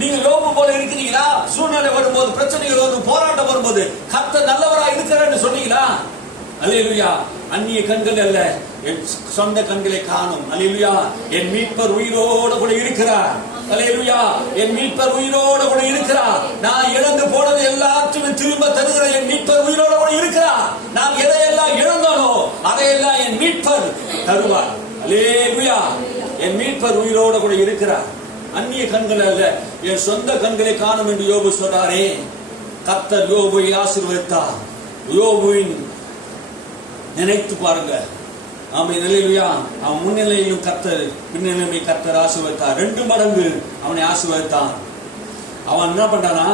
நீங்க யோபு போல இருக்கிறீங்களா? சூழ்நிலை வரும்போது, பிரச்சனைகள் வரும், போராட்டம் வரும்போது கர்த்தர் நல்லவரா இருக்கிறேன்னு சொன்னீங்களா? அல்லேலூயா. அந்நிய கண்கள் அல்ல, என் சொந்த கண்களை காணும். அல்லேலூயா. என் மீட்பர் உயிரோடு கூட இருக்கிறார். அல்லேலூயா. என் மீட்பர் உயிரோடு கூட இருக்கிறார். நான் இழந்து போனது எல்லாத்தையும் திரும்ப தருகிற என் மீட்பர் உயிரோடு கூட இருக்கிறார். நான் எதையெல்லாம் இழந்தானோ அதையெல்லாம் என் மீட்பர் தருவார். அல்லேலூயா. என் மீட்பர் உயிரோடு கூட இருக்கிறார். அந்நிய கண்கள் அல்ல, என் சொந்த கண்களை காணும் என்று யோபு சொன்னாரே. கர்த்தர் யோபுவை ஆசீர்வதித்தார். யோபுவின் நினைத்து பாருங்க. ஆமென். அல்லேலூயா. அவன் முன்னிலையிலும் கர்த்தர், பின்னிலையிலும் கர்த்தர் ஆசீர்வதித்தார். 2 மடங்கு அவனை ஆசீர்வதித்தான். அவன் என்ன பண்ணானா?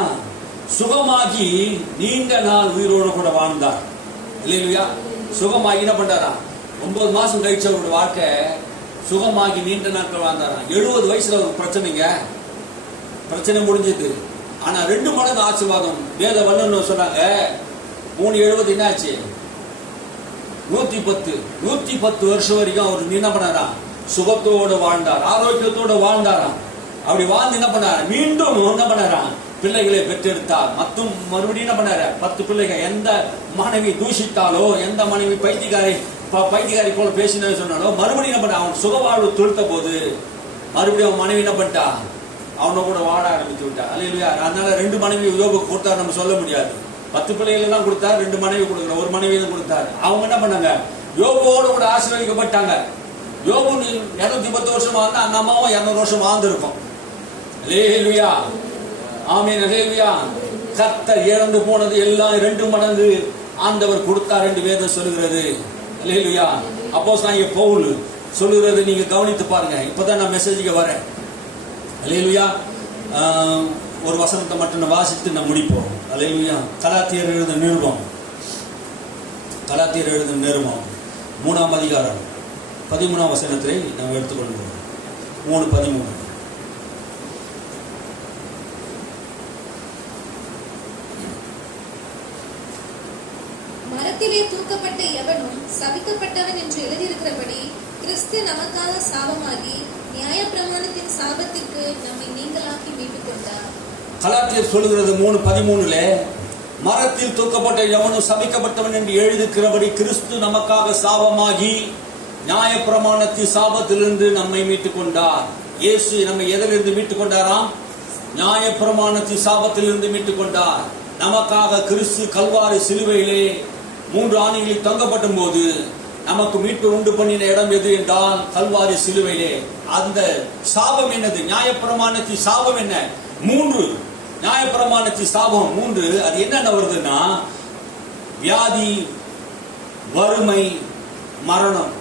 சுகமாகி நீண்ட நாள் உயிரோடு கூட வாழ்ந்தார். அல்லேலூயா. சுகமாகி என்ன பண்றாரா? 9 மாசம் கழிச்ச அவருடைய வாழ்க்கை சுகமாகி நீண்ட நாட்கள் வாழ்ந்தாராம். 70 வயசுல ஒரு பிரச்சனைங்க, பிரச்சனை முடிஞ்சது. ஆனா 2 மடங்கு ஆசீர்வாதம். வேத வல்லுநர் சொன்னாங்க 370 என்ன ஆச்சு? 110 வருஷம் வரைக்கும் அவர் என்ன பண்ணாராம்? சுகத்தோடு வாழ்ந்தார், ஆரோக்கியத்தோடு வாழ்ந்தாராம். அப்படி வாழ்ந்து என்ன பண்ணாரு? மீண்டும் என்ன பண்ணாராம்? பிள்ளைகளை பெற்றெடுத்தார். மறுபடியும் என்ன பண்ணாரு? 10 பிள்ளைகள். எந்த மனைவி தூஷித்தாலோ, எந்த மனைவி பைத்தியக்காரி போல பேசினு சொன்னாலோ, மறுபடியும் என்ன பண்ண? அவன் சுகவாழ்வு தொடுத்த போது மறுபடியும் அவன் மனைவி என்ன பண்ணிட்டா? அவனை கூட வாழ ஆரம்பித்து விட்டா. அல்லேலூயா. அதனால 2 மனைவி யோபுக்கு கொடுத்தார் நம்ம சொல்ல முடியாது. 10 பிள்ளைகள் தான் கொடுத்தார், 2 மனைவி கொடுக்கல, ஒரு மனைவி தான் கொடுத்தார். அவங்க என்ன பண்ணாங்க? யோபுவோடு கூட ஆசீர்வதிக்கப்பட்டாங்க. யோபு 210 வருஷம் வாழ்ந்தா, அந்த அம்மாவும் 200 வருஷம் வாழ்ந்திருக்கும். அல்லேலூயா. ஆமென். அல்லேலூயா. கர்த்தர் இழந்து போனது எல்லாம் 2 மடங்கு ஆண்டவர் கொடுத்தார் என்று வேதம் சொல்லுகிறது. அல்லேலூயா. அப்போஸ்தலனாகிய பவுல் சொல்லுகிறது நீங்க கவனித்து பாருங்க. இப்பதான் நான் மெசேஜுக்கு வரேன். அல்லேலூயா. ஒரு வசனத்தை மட்டும் நான் வாசித்து நான் முடிப்போம். அல்லேலூயா. கலாத்தியர் எழுதின நிருபம் 3ஆம் அதிகாரம் 13ஆம் வசனத்தை நாம் எடுத்துக்கொள்வோம். 3:13. மரத்திலே தூக்கப்பட்ட எவனும் சபிக்கப்பட்டவன் என்று எழுதியிருக்கிறபடி கிறிஸ்து நமக்காக சாபமாகி நியாயப்பிரமாணத்தின் சாபத்திற்கு நம்மை நீங்களாக்கி மீட்டுக் கொண்டார். கலாத்தியர் சொல்லுகிறது 3:13 மரத்தில் தூக்கப்பட்ட எவனும் சபிக்கப்பட்டவன் என்று எழுதியிருக்கிறபடி கிறிஸ்து நமக்காக சாபமாகி நியாயப்பிரமாணத்தின் சாபத்திலிருந்து நம்மை மீட்டுக் கொண்டார். இயேசு நம்மை எதிலிருந்து மீட்டுக் கொண்டாராம்? நியாயப்பிரமாணத்தின் சாபத்திலிருந்து மீட்டுக் கொண்டார். நமக்காக கிறிஸ்து கல்வாரி சிலுவையிலே 3 ஆணிகளில் தொங்கப்படும் போது நமக்கு மீட்பு உண்டு பண்ணின இடம் எது என்றால் கல்வாரி சிலுவையிலே. அந்த சாபம் என்னது? நியாயப்பிரமாணத்தின் சாபம் என்ன? 3. நியாயப்பிரமாணத்தின் சாபம் 3. அது என்னென்ன வருதுன்னா வியாதி, வறுமை, மரணம்.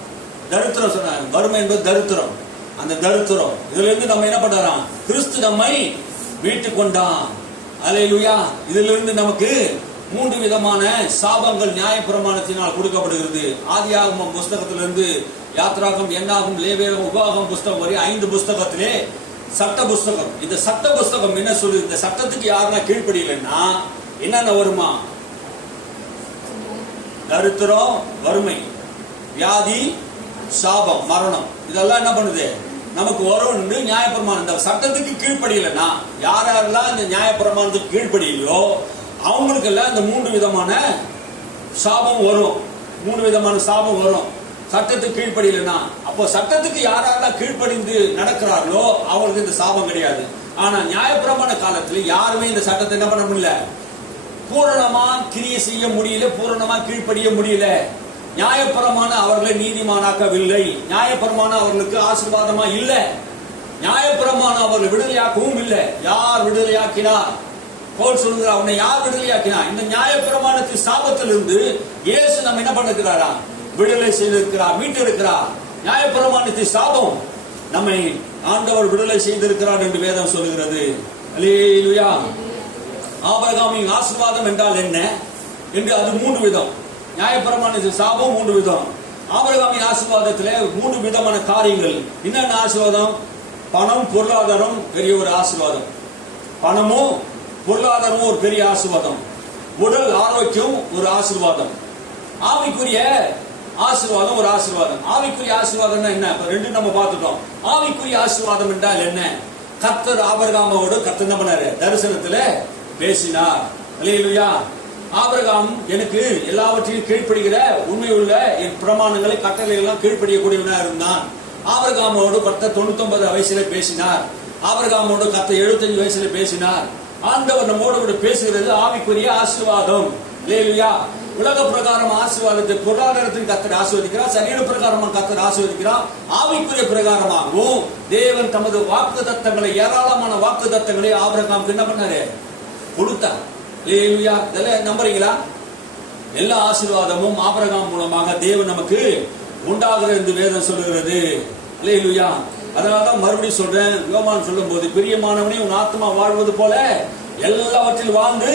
தரித்திரம் சொன்னாங்க. வறுமை என்பது தரித்திரம். அந்த தரித்திரம் இதுல இருந்து நம்ம என்ன பண்றோம்? கிறிஸ்து நம்மை மீட்டுக் கொண்டான். அல்லேலூயா. இதிலிருந்து நமக்கு 3 விதமான சாபங்கள் நியாயப்பிரமாணத்தினால் கொடுக்கப்படுகிறது. ஆதியாகமம் புஸ்தகத்திலிருந்து யாத்ராகம், என்னாகும், லேவியகம், உபாகம் புஸ்தகம் வரை 5 புஸ்தகத்திலே சட்ட புஸ்தகம். இந்த சட்ட புஸ்தகம் என்ன சொல்லுது? இந்த சட்டத்துக்கு யாருன்னா கீழ்ப்படியலைன்னா என்னென்ன வருமா? தரித்திரம், வறுமை, வியாதி, சாபம், மரணம். இதெல்லாம் என்ன பண்ணுது? நமக்கு வரும் நியாயப்பிரமாணம். இந்த சட்டத்துக்கு கீழ்ப்படியலைன்னா யாரெல்லாம் இந்த நியாயப்பிரமாணத்துக்கு கீழ்ப்படியலையோ அவங்களுக்கு எல்லாம் இந்த 3 விதமான சாபம் வரும். 3 விதமான சாபம் வரும் சட்டத்துக்கு கீழ்ப்படியலைன்னா. அப்போ சட்டத்துக்கு யாரெல்லாம் கீழ்ப்படிந்து நடக்கிறார்களோ அவங்களுக்கு இந்த சாபம் கிடையாது. ஆனா நியாயப்பிரமாண காலத்துல யாருமே இந்த சட்டத்தை என்ன பண்ண முடியல, பூரணமா கிரியை செய்ய முடியல, பூரணமா கீழ்ப்படிய முடியல. நியாயப்பிரமாணம் அவர்களை நீதிமானாக்கவில்லை. நியாயப்பிரமாணம் அவர்களுக்கு ஆசீர்வாதமா இல்ல. நியாயப்பிரமாணம் அவர்களை விடுதலையாக்கவும் இல்லை. யார் விடுதலையாக்கினார்? பவுல் சொல்லுகிறார், அவனை யார் விடுதலையாக்கினார்? இந்த நியாயப்பிரமாணத்தின் சாபத்திலிருந்து இயேசு நம்ம என்ன பண்ணிருக்கிறாரா? விடுதலை செய்திருக்கிறார், மீட்டு இருக்கிறார். நியாயப்பிரமாணத்தின் சாபம் நம்மை ஆண்டவர் விடுதலை செய்திருக்கிறார் என்று வேதம் சொல்லுகிறது. அல்லேலூயா. ஆபிரகாமின் ஆசீர்வாதம் என்றால் என்ன என்று அது 3 விதம். நியாயப்பிரமாணத்தின் சாபம் 3 விதம். ஆபிரகாமின் ஆசீர்வாதத்திலே 3 விதமான காரியங்கள். என்னென்ன ஆசீர்வாதம்? பணம், பொருளாதாரம் பெரிய ஒரு ஆசீர்வாதம். பணமும் பொருளாதாரமும் ஒரு பெரிய ஆசீர்வாதம். உடல் ஆரோக்கியம் ஒரு ஆசீர்வாதம். ஆவிக்குரிய ஆசீர்வாதம் ஒரு ஆசீர்வாதம். ஆவிக்குரிய ஆசீர்வாதம்னா என்ன? 2 நம்ம பார்த்துட்டோம். ஆவிக்குரிய ஆசீர்வாதம் என்றால் என்ன? கர்த்தர் ஆபிரகாமோடு கர்த்தர் என்ன பண்ணாரு? தரிசனத்திலே பேசினார். அல்லேலூயா. ஆபிரகாம் எனக்கு எல்லாவற்றையும் கீழ்ப்படுகிற உண்மை உள்ள என் பிரமாணங்களை கட்டளைகள் எல்லாம் கீழ்ப்படியக்கூடியவனா இருந்தான். ஆபிரகாமோடு கர்த்தர் 99 வயசுல பேசினார். ஆபிரகாமோடு கர்த்தர் 75 வயசுல பேசினார். ஆண்டவர் நம்மோடு கூட பேசுகிறது ஆவிக்குரிய ஆசீர்வாதம். அல்லேலூயா. உலக பிரகாரம் ஆசீர்வாதத்தை பொருளாதாரத்தின் கர்த்தர் ஆசீர்வதிக்கிறார். சரீர பிரகாரமாக கர்த்தர் ஆசீர்வதிக்கிறார். ஆவிக்குரிய பிரகாரமாகவும் தேவன் தமது வாக்குத்தத்தங்களை, ஏராளமான வாக்குத்தத்தங்களை ஆபிரகாமுக்கு என்ன பண்ணாரு? கொடுத்தார். அல்லேலூயா. இதெல்லாம் நம்புறீங்களா? எல்லா ஆசீர்வாதமும் ஆபிரகாம் மூலமாக தேவன் நமக்கு உண்டாகிறது என்று வேதம் சொல்லுகிறது. அல்லேலூயா. அதனாலதான் மறுபடியும் சொல்றேன், யோவான் சொல்லும் போது, பிரியமானவனே உன் ஆத்மா வாழ்வது போல எல்லாவற்றில் வாழ்ந்து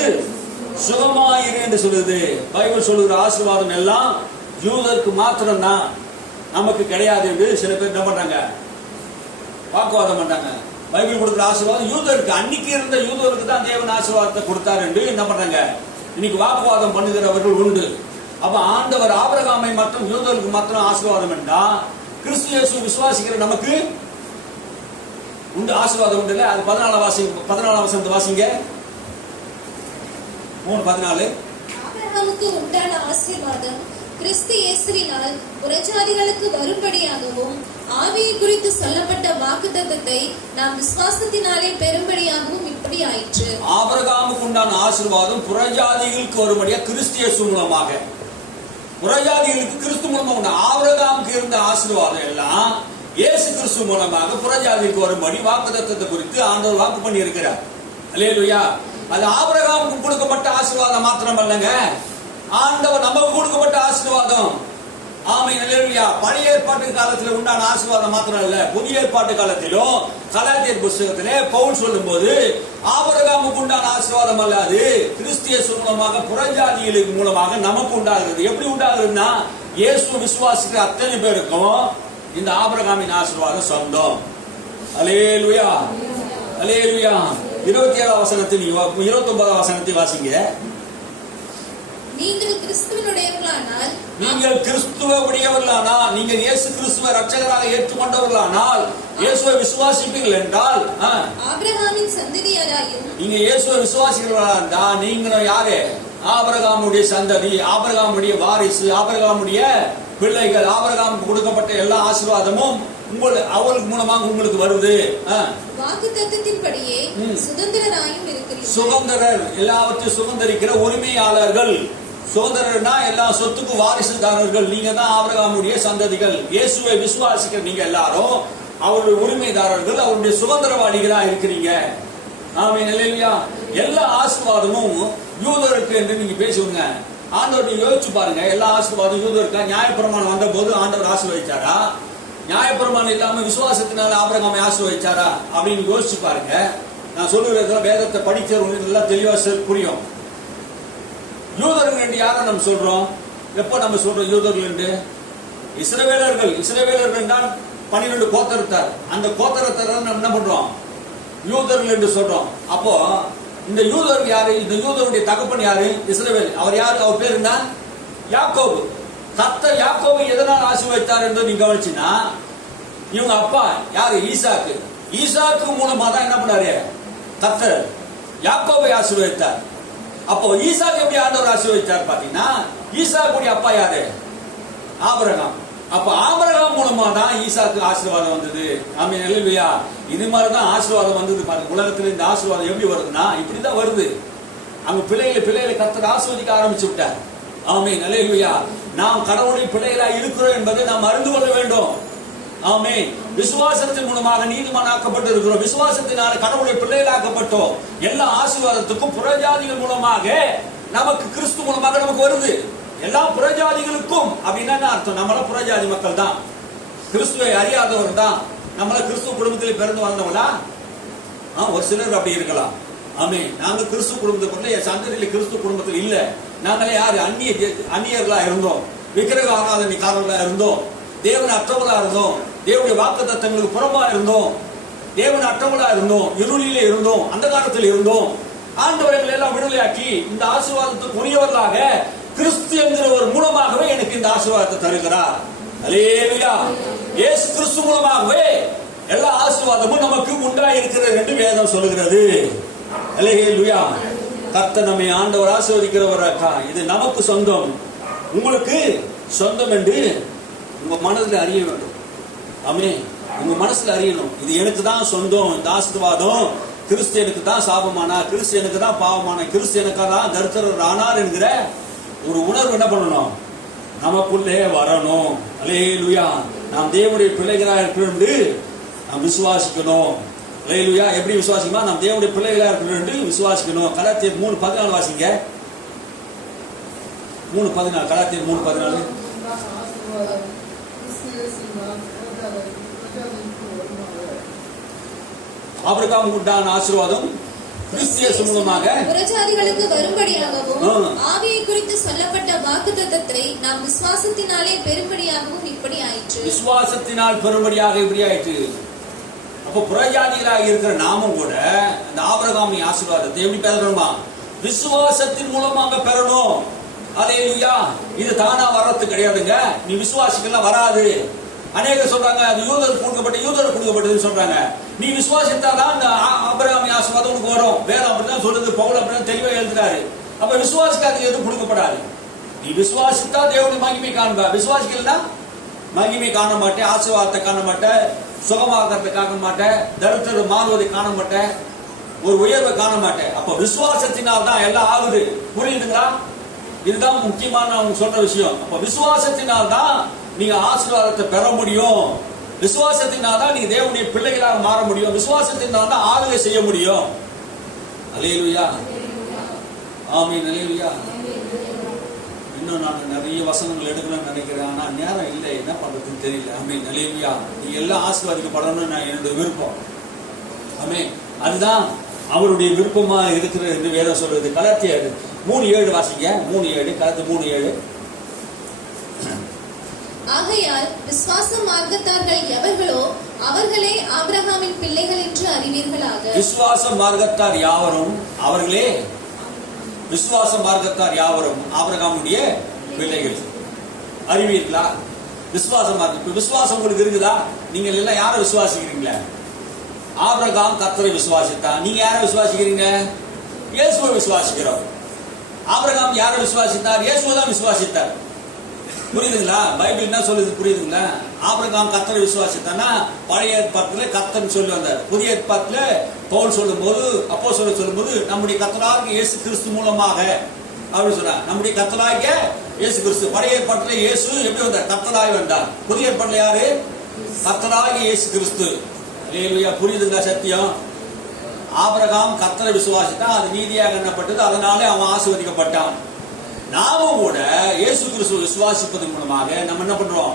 சுகமாயிரு என்று சொல்லுது. பைபிள் சொல்லுகிற ஆசீர்வாதம் எல்லாம் யூதருக்கு மாத்திரம் தான், நமக்கு கிடையாது என்று சில பேர் என்ன பண்றாங்க? வாக்குவாதம் பண்றாங்க. பைபிள் கொடுக்கிற ஆசீர்வாதம் யூதருக்கு, அன்னைக்கு இருந்த யூதருக்கு தான் தேவன் ஆசீர்வாதத்தை கொடுத்தார் என்று என்ன பண்றாங்க? இன்னைக்கு வாக்குவாதம் பண்ணுகிறவர்கள் உண்டு. அப்ப ஆண்டவர் ஆபிரகாமை மற்றும் யூதருக்கு மாத்திரம் ஆசீர்வாதம் என்றா, கிறிஸ்து இயேசு விசுவாசிக்கிற நமக்கு உண்டு ஆசீர்வாதம் உண்டு. அது 14 வசனத்தை வாசிங்க. 3:14. ஆபிரகாமுக்கு உண்டான ஆசீர்வாதம் கிறிஸ்து இயேசுவினால் புறஜாதிகளுக்கு வரும்படியாகவும் ஆவியை குறித்து சொல்லப்பட்ட வாக்குத்தத்தத்தை நாம் விசுவாசத்தினாலே பெரும்படியாகவும் இப்படி ஆயிற்று. ஆபிரகாமுக்கு உண்டான ஆசீர்வாதம் புறஜாதிகளுக்கு வரும்படியா கிறிஸ்து இயேசு மூலமாக, புறஜாதிகளுக்கு கிறிஸ்து மூலமாக உண்டு. ஆபிரகாமுக்கு இருந்த ஆசீர்வாதம் எல்லாம் இயேசு கிறிஸ்து மூலமாக புறஜாதிகளுக்கு வரும்படி வாக்குத்தத்தத்தை குறித்து ஆண்டவர் வாக்கு பண்ணி இருக்கிறார். அல்லேலூயா. அது ஆபிரகாமுக்கு கொடுக்கப்பட்ட ஆசீர்வாதம் மாத்திரம் அல்லங்க, ஆண்டவர் நமக்கு கொடுக்கப்பட்ட ஆசீர்வாதம். ஆமென். அல்லேலூயா. பழைய ஏற்பாட்டு காலத்தில் உண்டான ஆசீர்வாதம் மாத்திரம் அல்ல, புதிய ஏற்பாட்டு காலத்திலும் கலாத்தியர் புத்தகத்திலே பவுல் சொல்லும் போது ஆபிரகாமுக்கு உண்டான ஆசீர்வாதம் அல்ல, அது கிறிஸ்து இயேசு மூலமாக புறஜாதிகளுக்கு மூலமாக நமக்கு உண்டாகிறது. எப்படி உண்டாகிறதுனா, இயேசு விசுவாசிக்கிற அத்தனை பேருக்கும் இந்த ஆபிரகாமின் ஆசீர்வாதம் சொந்தம். அல்லேலூயா. அல்லேலூயா. 27 வசனத்தில் 29 வசனத்தை வாசிங்க. நீங்கள் கிறிஸ்துவனுடையவர்களானால், நீங்கள் கிறிஸ்துவனுடையவர்களானால், நீங்கள் இயேசு கிறிஸ்துவை இரட்சகராக ஏற்றுக்கொண்டவர்களானால், இயேசுவை விசுவாசிப்பீர்கள் என்றால், ஆபிரகாமின் சந்ததியாராயும், நீங்க இயேசுவை விசுவாசிக்கிறவர்களா இருந்தா நீங்களும் யாரு? ஆபிரகாமுடைய சந்ததி, ஆபிரகாமுடைய வாரிசு, ஆபிரகாமுடைய பிள்ளைகள். ஆபிரகாமுக்கு கொடுக்கப்பட்ட எல்லா ஆசீர்வாதமும் அவருக்கு மூலமாக உங்களுக்கு வருது. வாக்குத்தத்தத்தின்படியே சுதந்திரராயும் இருக்கிறீர்கள். சுதந்திரர், எல்லாவற்றையும் சுதந்திரிக்கிற உரிமையாளர்கள். சுதந்திரர்னா எல்லா சொத்துக்கும் வாரிசுதாரர்கள். நீங்க தான் ஆபிரகாமுடைய சந்ததிகள். இயேசுவை விசுவாசிக்கிற நீங்க எல்லாரும் அவருடைய உரிமைதாரர்கள், அவருடைய சுதந்திரவாளிகளா இருக்கிறீங்க. ஆமென், அல்லேலூயா. எல்லா ஆசீர்வாதமும் யூதருக்கு என்று நீங்க பேசுவீங்க. ஆண்டவரை யோசிச்சு பாருங்க. எல்லா ஆசீர்வாதம் யூதருக்கா? நியாயப்பிரமாணம் வந்த போது ஆண்டவர் ஆசீர்வதிச்சாரா? நியாயப்பிரமாணம் இல்லாம விசுவாசத்தினால ஆபிரகாமை ஆசீர்வதிச்சாரா அப்படின்னு யோசிச்சு பாருங்க. நான் சொல்லுறதுல வேதத்தை படிக்கிறவங்களுக்கு எல்லாம் தெளிவா புரியும். யூதர்கள் என்று யாரை நம்ம சொல்றோம்? எப்ப நம்ம சொல்றோம் யூதர்கள் என்று? இஸ்ரவேலர்கள். இஸ்ரவேலர்கள் தான் 12 கோத்திரத்தார். அந்த கோத்திரத்தார் நம்ம என்ன பண்றோம்? யூதர்கள் என்று சொல்றோம். அப்போ இந்த யூதர் யாரு? இந்த யூதருடைய தகப்பன் யாரு? இஸ்ரவேல். அவர் யாரு? அவர் பேர் என்ன? யாக்கோபு. கர்த்தர் யாக்கோபை எதனால் ஆசீர்வதித்தார் என்று நீங்க கவனிச்சீங்கன்னா, இவங்க அப்பா யாரு? ஈசாக்கு. ஈசாக்கு மூலமா தான் என்ன பண்ணாரு? கர்த்தர் யாக்கோபை ஆசீர்வதித்தார். அப்போ ஈசாக்கு எப்படி ஆண்டவர் ஆசீர்வதித்தார் பாத்தீங்கன்னா, ஈசாக்குடைய அப்பா யாரு? ஆபிரகாம். அப்ப ஆபிரகாம் மூலமா தான் ஈசாக்கு ஆசீர்வாதம் வந்தது. ஆமென், அல்லேலூயா. இது மாதிரிதான் ஆசீர்வாதம் வந்தது பாருங்க. உலகத்துல இந்த ஆசீர்வாதம் எப்படி வருதுன்னா இப்படிதான் வருது. அங்க பிள்ளைகளை கர்த்தர் ஆசீர்வதிக்க ஆரம்பிச்சு விட்டார். ஆமென், அல்லேலூயா. நாம் கடவுளுடைய பிள்ளைகளா இருக்கிறோம் என்பதை நாம் அறிந்து கொள்ள வேண்டும். ஆமென். விசுவாசத்தின் மூலமாக நீதிமானாக்கப்பட்டு இருக்கிறோம். விசுவாசத்தினால கடவுளுடைய பிள்ளைகளாக்கப்பட்டோம். எல்லா ஆசீர்வாதத்துக்கும் புறஜாதிகள் மூலமாக நமக்கு கிறிஸ்து மூலமாக நமக்கு வருது. எல்லா புறஜாதிகளுக்கும் அப்படின்னா அர்த்தம், நம்மள புறஜாதி மக்கள் தான், கிறிஸ்துவை அறியாதவர் தான். நம்மள கிறிஸ்துவ குடும்பத்தில் பிறந்து வந்தவங்களா? ஒரு சிலர் அப்படி இருக்கலாம். ஆமென். நாங்க கிறிஸ்துவ குடும்பத்துக்குள்ள சந்ததியில கிறிஸ்துவ குடும்பத்தில் இல்ல. நாங்களே யாரு? அந்நியர்களா இருந்தோம், விக்கிரக ஆராதனைக்காரர்களா இருந்தோம், தேவன் அற்றவர்களா இருந்தோம், தேவனுடைய வாக்குத்தத்தங்களுக்கு புறம்பா இருந்தோம், தேவன் அற்றவர்களா இருந்தோம், இருளிலே இருந்தோம், அந்த காலத்தில் இருந்தோம். ஆண்டவர்களை எல்லாம் விடுதலையாக்கி இந்த ஆசீர்வாதத்துக்கு உரியவர்களாக கிறிஸ்து என்கிற ஒரு மூலமாகவே எனக்கு இந்த ஆசீர்வாதத்தை தருகிறார். அல்லேலூயா. இயேசு கிறிஸ்து மூலமாகவே எல்லா ஆசீர்வாதமும் நமக்கு உண்டாய் இருக்கிறது என்று வேதம் சொல்லுகிறது. அல்லேலூயா. கர்த்தர் நம்மை ஆண்டவர் ஆசீர்வதிக்கிறவராக்கா. இது நமக்கு சொந்தம், உங்களுக்கு சொந்தம் என்று உங்க மனதில் அறிய வேண்டும். ஆமென். உங்க மனசுல அறியணும், இது எனக்கு தான் சொந்தம். இந்த ஆசீர்வாதம் கிறிஸ்தியனுக்கு தான் சாபமானா, கிறிஸ்தியனுக்கு தான் பாவமான, கிறிஸ்தியனுக்கு தான் தரித்திரர் ஆனார் என்கிற ஒரு உணர்வு என்ன பண்ணணும்? நமக்குள்ளே வரணும். அல்லேலூயா. நாம் தேவனுடைய பிள்ளைகளா இருக்கிறோம் என்று நாம் விசுவாசிக்கணும். அல்லேலூயா. எப்படி விசுவாசிக்கணும்? நாம் தேவனுடைய பிள்ளைகளா இருக்கிறோம் என்று விசுவாசிக்கணும். கலாத்தியர் 3:14 வாசிங்க. 3:14. கலாத்தியர் 3:14. ஆபிரகாமுக்கு உண்டான ஆசீர்வாதம் கிறிஸ்து மூலமாக புறஜாதிகளுக்கு வரும்படியாகவும் ஆவியை குறித்து சொல்லப்பட்ட வாக்குத்தத்தத்தை நாம் விசுவாசத்தினாலே பெரும்படியாகவும் இப்படி ஆயிற்று. விசுவாசத்தினால் பெரும்படியாக இப்படி ஆயிற்று. அப்ப புறஜாதிகளாக இருக்கிற நாமும் கூட இந்த ஆபிரகாமின் ஆசீர்வாதத்தை எப்படி பெறணுமா? விசுவாசத்தின் மூலமாக பெறணும். அல்லேலூயா. இது தானா வர்றது கிடையாதுங்க. நீ விசுவாசிக்கலாம் வராது. அநேகர் சொல்றாங்க அது யூதருக்கு கொடுக்கப்பட்டதுன்னு சொல்றாங்க. நீ விசுவாசித்தாதான் அந்த ஆபிரகாமின் ஆசீர்வாதம் உனக்கு வரும். வேதம் அப்படிதான் சொல்லுது, பவுல் அப்படிதான் தெளிவா எழுதுறாரு. அப்ப விசுவாசிக்காது எதுவும் கொடுக்கப்படாது. நீ விசுவாசித்தா தேவனுடைய மகிமை காண்ப, விசுவாசிக்கலன்னா மகிமை காண மாட்டேன், ஆசீர்வாதத்தை காண மாட்டேன், சுகமாகறதை காண மாட்டேன், தரித்திரம் மாறுவதை காண மாட்டேன், ஒரு உயர்வை காண மாட்டேன். அப்ப விசுவாசத்தினால் தான் எல்லாம் ஆகுது. புரியுதுங்களா? இதுதான் முக்கியமான அவங்க சொல்ற விஷயம். அப்ப விசுவாசத்தினால் தான் நீங்க ஆசீர்வாதத்தை பெற முடியும். விசுவாசத்தினால் தான் நீங்க தேவனுடைய பிள்ளைகளாக மாற முடியும். விசுவாசத்தினால் தான் ஆளுகை செய்ய முடியும். அல்லேலூயா. ஆமென். அல்லேலூயா. இன்னும் நான் நிறைய வசனங்கள் எடுக்கணும்னு நினைக்கிறேன், ஆனா நேரம் இல்லை, என்ன பண்றதுன்னு தெரியல. ஆமென். அல்லேலூயா. நீங்க எல்லாம் ஆசீர்வாதிக்கப்படணும்னு நான் என்னுடைய விருப்பம். ஆமென். அதுதான் அவருடைய விருப்பமா இருக்கிறது என்று வேதம் சொல்றது. கலாத்தியர் 3:7 வாசிங்க. 3:7. கலாத்தியர் 3:7. ஆகையால் விசுவாச மார்க்கத்தார்கள் எவர்களோ அவர்களே ஆபிரகாமின் பிள்ளைகள் என்று அறிவீர்களாக. விசுவாச மார்க்கத்தார் யாவரும் அவர்களே, விசுவாச மார்க்கத்தார் யாவரும் ஆபிரகாமுடைய பிள்ளைகள் அறிவீர்களா? விசுவாச மார்க்கம். விசுவாசம் உங்களுக்கு இருக்குதா? நீங்க எல்லாம் யாரை விசுவாசிக்கிறீங்களா? ஆபிரகாம் கர்த்தரை விசுவாசித்தான். நீங்க யாரை விசுவாசிக்கிறீங்க? இயேசுவை விசுவாசிக்கிறோம். ஆபிரகாம் யாரை விசுவாசித்தார்? இயேசுவை தான் விசுவாசித்தார். புரியுதுங்களா? பைபிள் என்ன சொல்லுது புரியுதுங்களா? ஆபிரகாம் கர்த்தரை விசுவாசித்தானா, பழைய ஏற்பாட்டுல கர்த்தர்னு சொல்லி வந்தார். புதிய ஏற்பாட்டுல பவுல் சொல்லும்போது, அப்போஸ்தலர் சொல்லும்போது நம்முடைய கர்த்தராகிய இயேசு கிறிஸ்து மூலமாக அப்படின்னு சொன்னார். நம்முடைய கர்த்தராகிய இயேசு கிறிஸ்து. பழைய ஏற்பாட்டுல இயேசு எப்படி வந்தார்? கர்த்தராய் வந்தார். புதிய ஏற்பாட்டுல யாரு? கர்த்தராகிய இயேசு கிறிஸ்து. அல்லேலூயா. புரியுதுங்களா சத்தியம்? ஆபிரகாம் கர்த்தரை விசுவாசித்தான், அது நீதியாக எண்ணப்பட்டது, அதனாலே அவன் ஆசீர்வதிக்கப்பட்டான். நாமும் கூட இயேசு கிறிஸ்துவை விசுவாசிப்பதன் மூலமாக நம்ம என்ன பண்றோம்?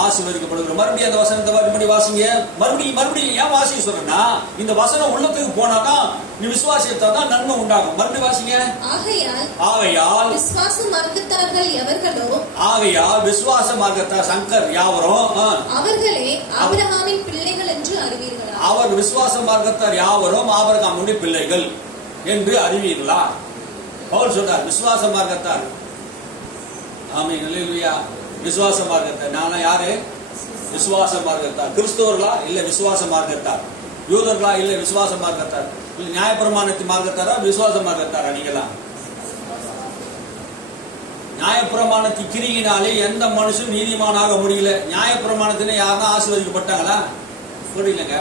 ஆசீர்வதிக்கப்படுகிறோம். மறுபடியும் அந்த வசனத்தை மறுபடியும் வாசிங்க. மறுபடியும் ஏன் வாசிக்க சொல்றேன்னா, இந்த வசனம் உள்ளத்துக்கு போனாதான், நீ விசுவாசித்தாதான் நன்மை உண்டாகும். மறுபடியும் வாசிங்க. ஆகையால் விசுவாச மார்க்கத்தார்கள் எவர்களோ, ஆகையால் விசுவாச மார்க்கத்தார் சங்கர் யாவரும் அவர்களே ஆபிரகாமின் பிள்ளைகள் என்று அறிவீர்களா? அவர் விசுவாச மார்க்கத்தார் யாவரும் ஆபிரகாமுடைய பிள்ளைகள் என்று அறிவீர்களா? பவுல் சொல்றார் விசுவாச மார்க்கத்தார். ஆமென். அல்லேலூயா. விசுவாச மார்க்கத்தார். நானா யாரு? விசுவாச மார்க்கத்தார். கிறிஸ்தவர்களா? இல்ல விசுவாச மார்க்கத்தார். யூதர்களா? இல்ல விசுவாச மார்க்கத்தார். இல்ல நியாயப்பிரமாணத்தின் மார்க்கத்தாரா? விசுவாச மார்க்கத்தாரா? நீங்களா? நியாயப்பிரமாணத்தின் கிரியினாலே எந்த மனுஷன் நீதிமானாக முடியல. நியாயப்பிரமாணத்திலே யாருன்னா ஆசீர்வதிக்கப்பட்டாங்களா? முடியலங்க.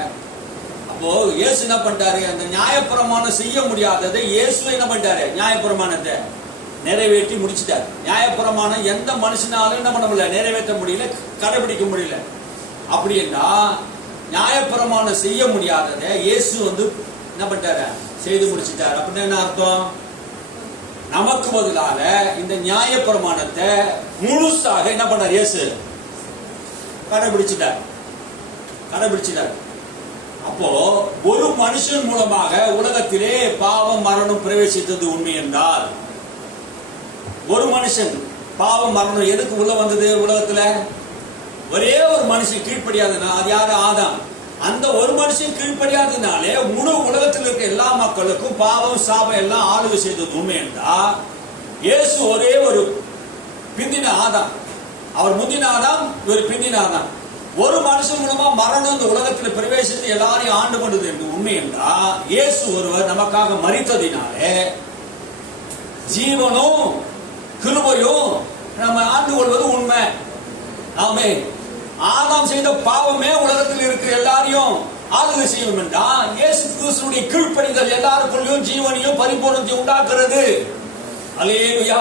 அப்போ இயேசு என்ன பண்ணிட்டாரு? அந்த நியாயப்பிரமாணம் செய்ய முடியாததை இயேசு என்ன பண்ணிட்டாரு? நியாயப்பிரமாணத்தை நிறைவேற்றி முடிச்சிட்டார். நியாயப்பிரமாணம் எந்த மனுஷனாலும் என்ன பண்ண முடியல? நிறைவேற்ற முடியல, கடைபிடிக்க முடியல. அப்படின்னா நியாயப்பிரமாணம் செய்ய முடியாததை இயேசு என்ன பண்ணிட்டாரு? செய்து முடிச்சிட்டார். அப்படின்னு என்ன அர்த்தம்? நமக்கு பதிலாக இந்த நியாயப்பிரமாணத்தை முழுசாக என்ன பண்ணார்? இயேசு கடைபிடிச்சிட்டார். அப்போ ஒரு மனுஷன் மூலமாக உலகத்திலே பாவம் மரணம் பிரவேசித்தது உண்மை என்றால், ஒரு மனுஷன் பாவம் மரணம் எதுக்கு உள்ள வந்தது? உலகத்துல ஒரே ஒரு மனுஷன் கீழ்ப்படியாதனா, அது யாரு? ஆதாம். அந்த ஒரு மனுஷன் கீழ்ப்படியாதனாலே முழு உலகத்தில் இருக்க எல்லா மக்களுக்கும் பாவம் சாபம் எல்லாம் ஆளுகை செய்தது உண்மை என்றா, இயேசு ஒரே ஒரு பிந்தின ஆதாம். அவர் முந்தின ஆதாம், இவர் பிந்தின ஆதாம். ஒரு மனுஷன் மூலமா மரணம் இந்த உலகத்தில் பிரவேசித்து எல்லாரையும் ஆண்டு கொண்டது என்று உண்மை என்றா, இயேசு ஒருவர் நமக்காக மரித்ததினாலே ஜீவனும் கிருபையும் நம்ம ஆண்டு கொள்வது உண்மை. ஆமென். ஆதாம் செய்த பாவமே உலகத்தில் இருக்கிற எல்லாரையும் ஆளுகை செய்யும் என்றா, இயேசு கிறிஸ்துவின் கீழ்ப்படிதல் எல்லாருக்குள்ளயும் ஜீவனையும் பரிபூர்ணத்தையும் உண்டாக்குறது. அல்லேலூயா.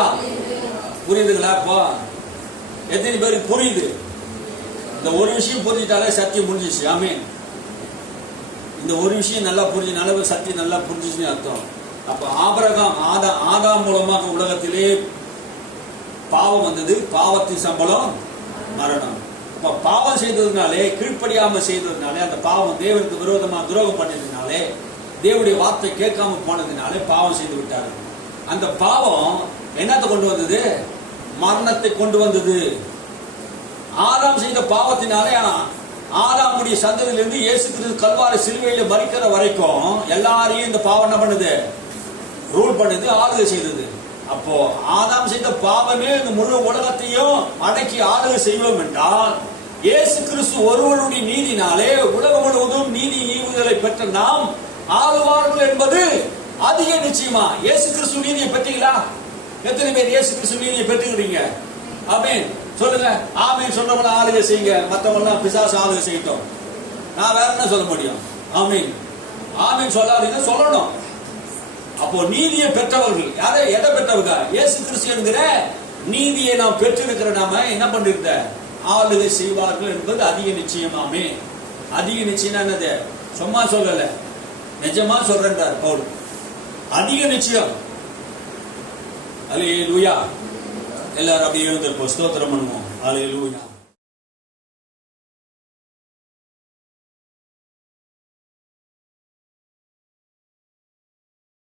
புரியுதுங்களா? இப்போ எத்தனை பேருக்கு புரியுது? இந்த ஒரு விஷயம் புரிஞ்சிட்டாலே சத்தியம் புரிஞ்சிச்சு. ஆமென். இந்த ஒரு விஷயம் நல்லா புரிஞ்சு சத்தியம் நல்லா புரிஞ்சிச்சுன்னு அர்த்தம். அப்ப ஆபிரகாம் ஆதாம் மூலமாக உலகத்திலே பாவம் வந்தது. பாவத்தின் சம்பளம் மரணம். அப்ப பாவம் செய்ததுனாலே, கீழ்ப்படியாம செய்ததுனாலே, அந்த பாவம் தேவனுக்கு விரோதமா துரோகம் பண்ணதுனாலே, தேவனுடைய வார்த்தை கேட்காம போனதுனாலே பாவம் செய்து விட்டார்கள். அந்த பாவம் என்னத்தை கொண்டு வந்தது? மரணத்தை கொண்டு வந்தது. ஆதாம் செய்த பாவத்தினாலே ஆதாமுடைய சந்ததியிலிருந்து இயேசு கிறிஸ்து கல்வாரி சிலுவையில மரிக்கிற வரைக்கும் எல்லாரையும் இந்த பாவம் என்ன பண்ணுது? ரூல் பண்ணுது, ஆளுகை செய்தது. அப்போ ஆதாம் செய்த பாவமே இந்த முழு உலகத்தையும் அடக்கி ஆளுகை செய்வோம் என்றால், இயேசு கிறிஸ்து ஒருவருடைய நீதினாலே உலகம் முழுவதும் நீதி ஈவுதலை பெற்ற நாம் ஆளுவார்கள் என்பது அதிக நிச்சயமா. இயேசு கிறிஸ்து நீதியை பெற்றீங்களா? எத்தனை பேர் இயேசு கிறிஸ்து நீதியை பெற்றுக்கிறீங்க? ஆமென் சொல்லுங்க. ஆமென் சொல்றவங்க ஆளுகை செய்யுங்க, மற்றவங்க பிசாசு ஆளுகை செய்யட்டும். நான் வேற என்ன சொல்ல முடியும்? ஆமென். ஆமென் சொல்லாதீங்க, சொல்லணும். அப்போ நீதியை பெற்றவர்கள் யாரை? எதை பெற்றவங்க? இயேசு கிறிஸ்து என்கிற நீதியை நாம் பெற்றிருக்கிற நாம என்ன பண்ணிருந்த? ஆளுகை செய்வார்கள் என்பது அதிக நிச்சயமாமே. அதிக நிச்சயம் என்னது? சும்மா சொல்லல, நிஜமா சொல்றார் பவுல். அதிக நிச்சயம். அல்லேலூயா. எல்லாரும் அப்படியே எழுந்திருப்போம், ஸ்தோத்திரம் பண்ணுவோம். அல்லேலூயா.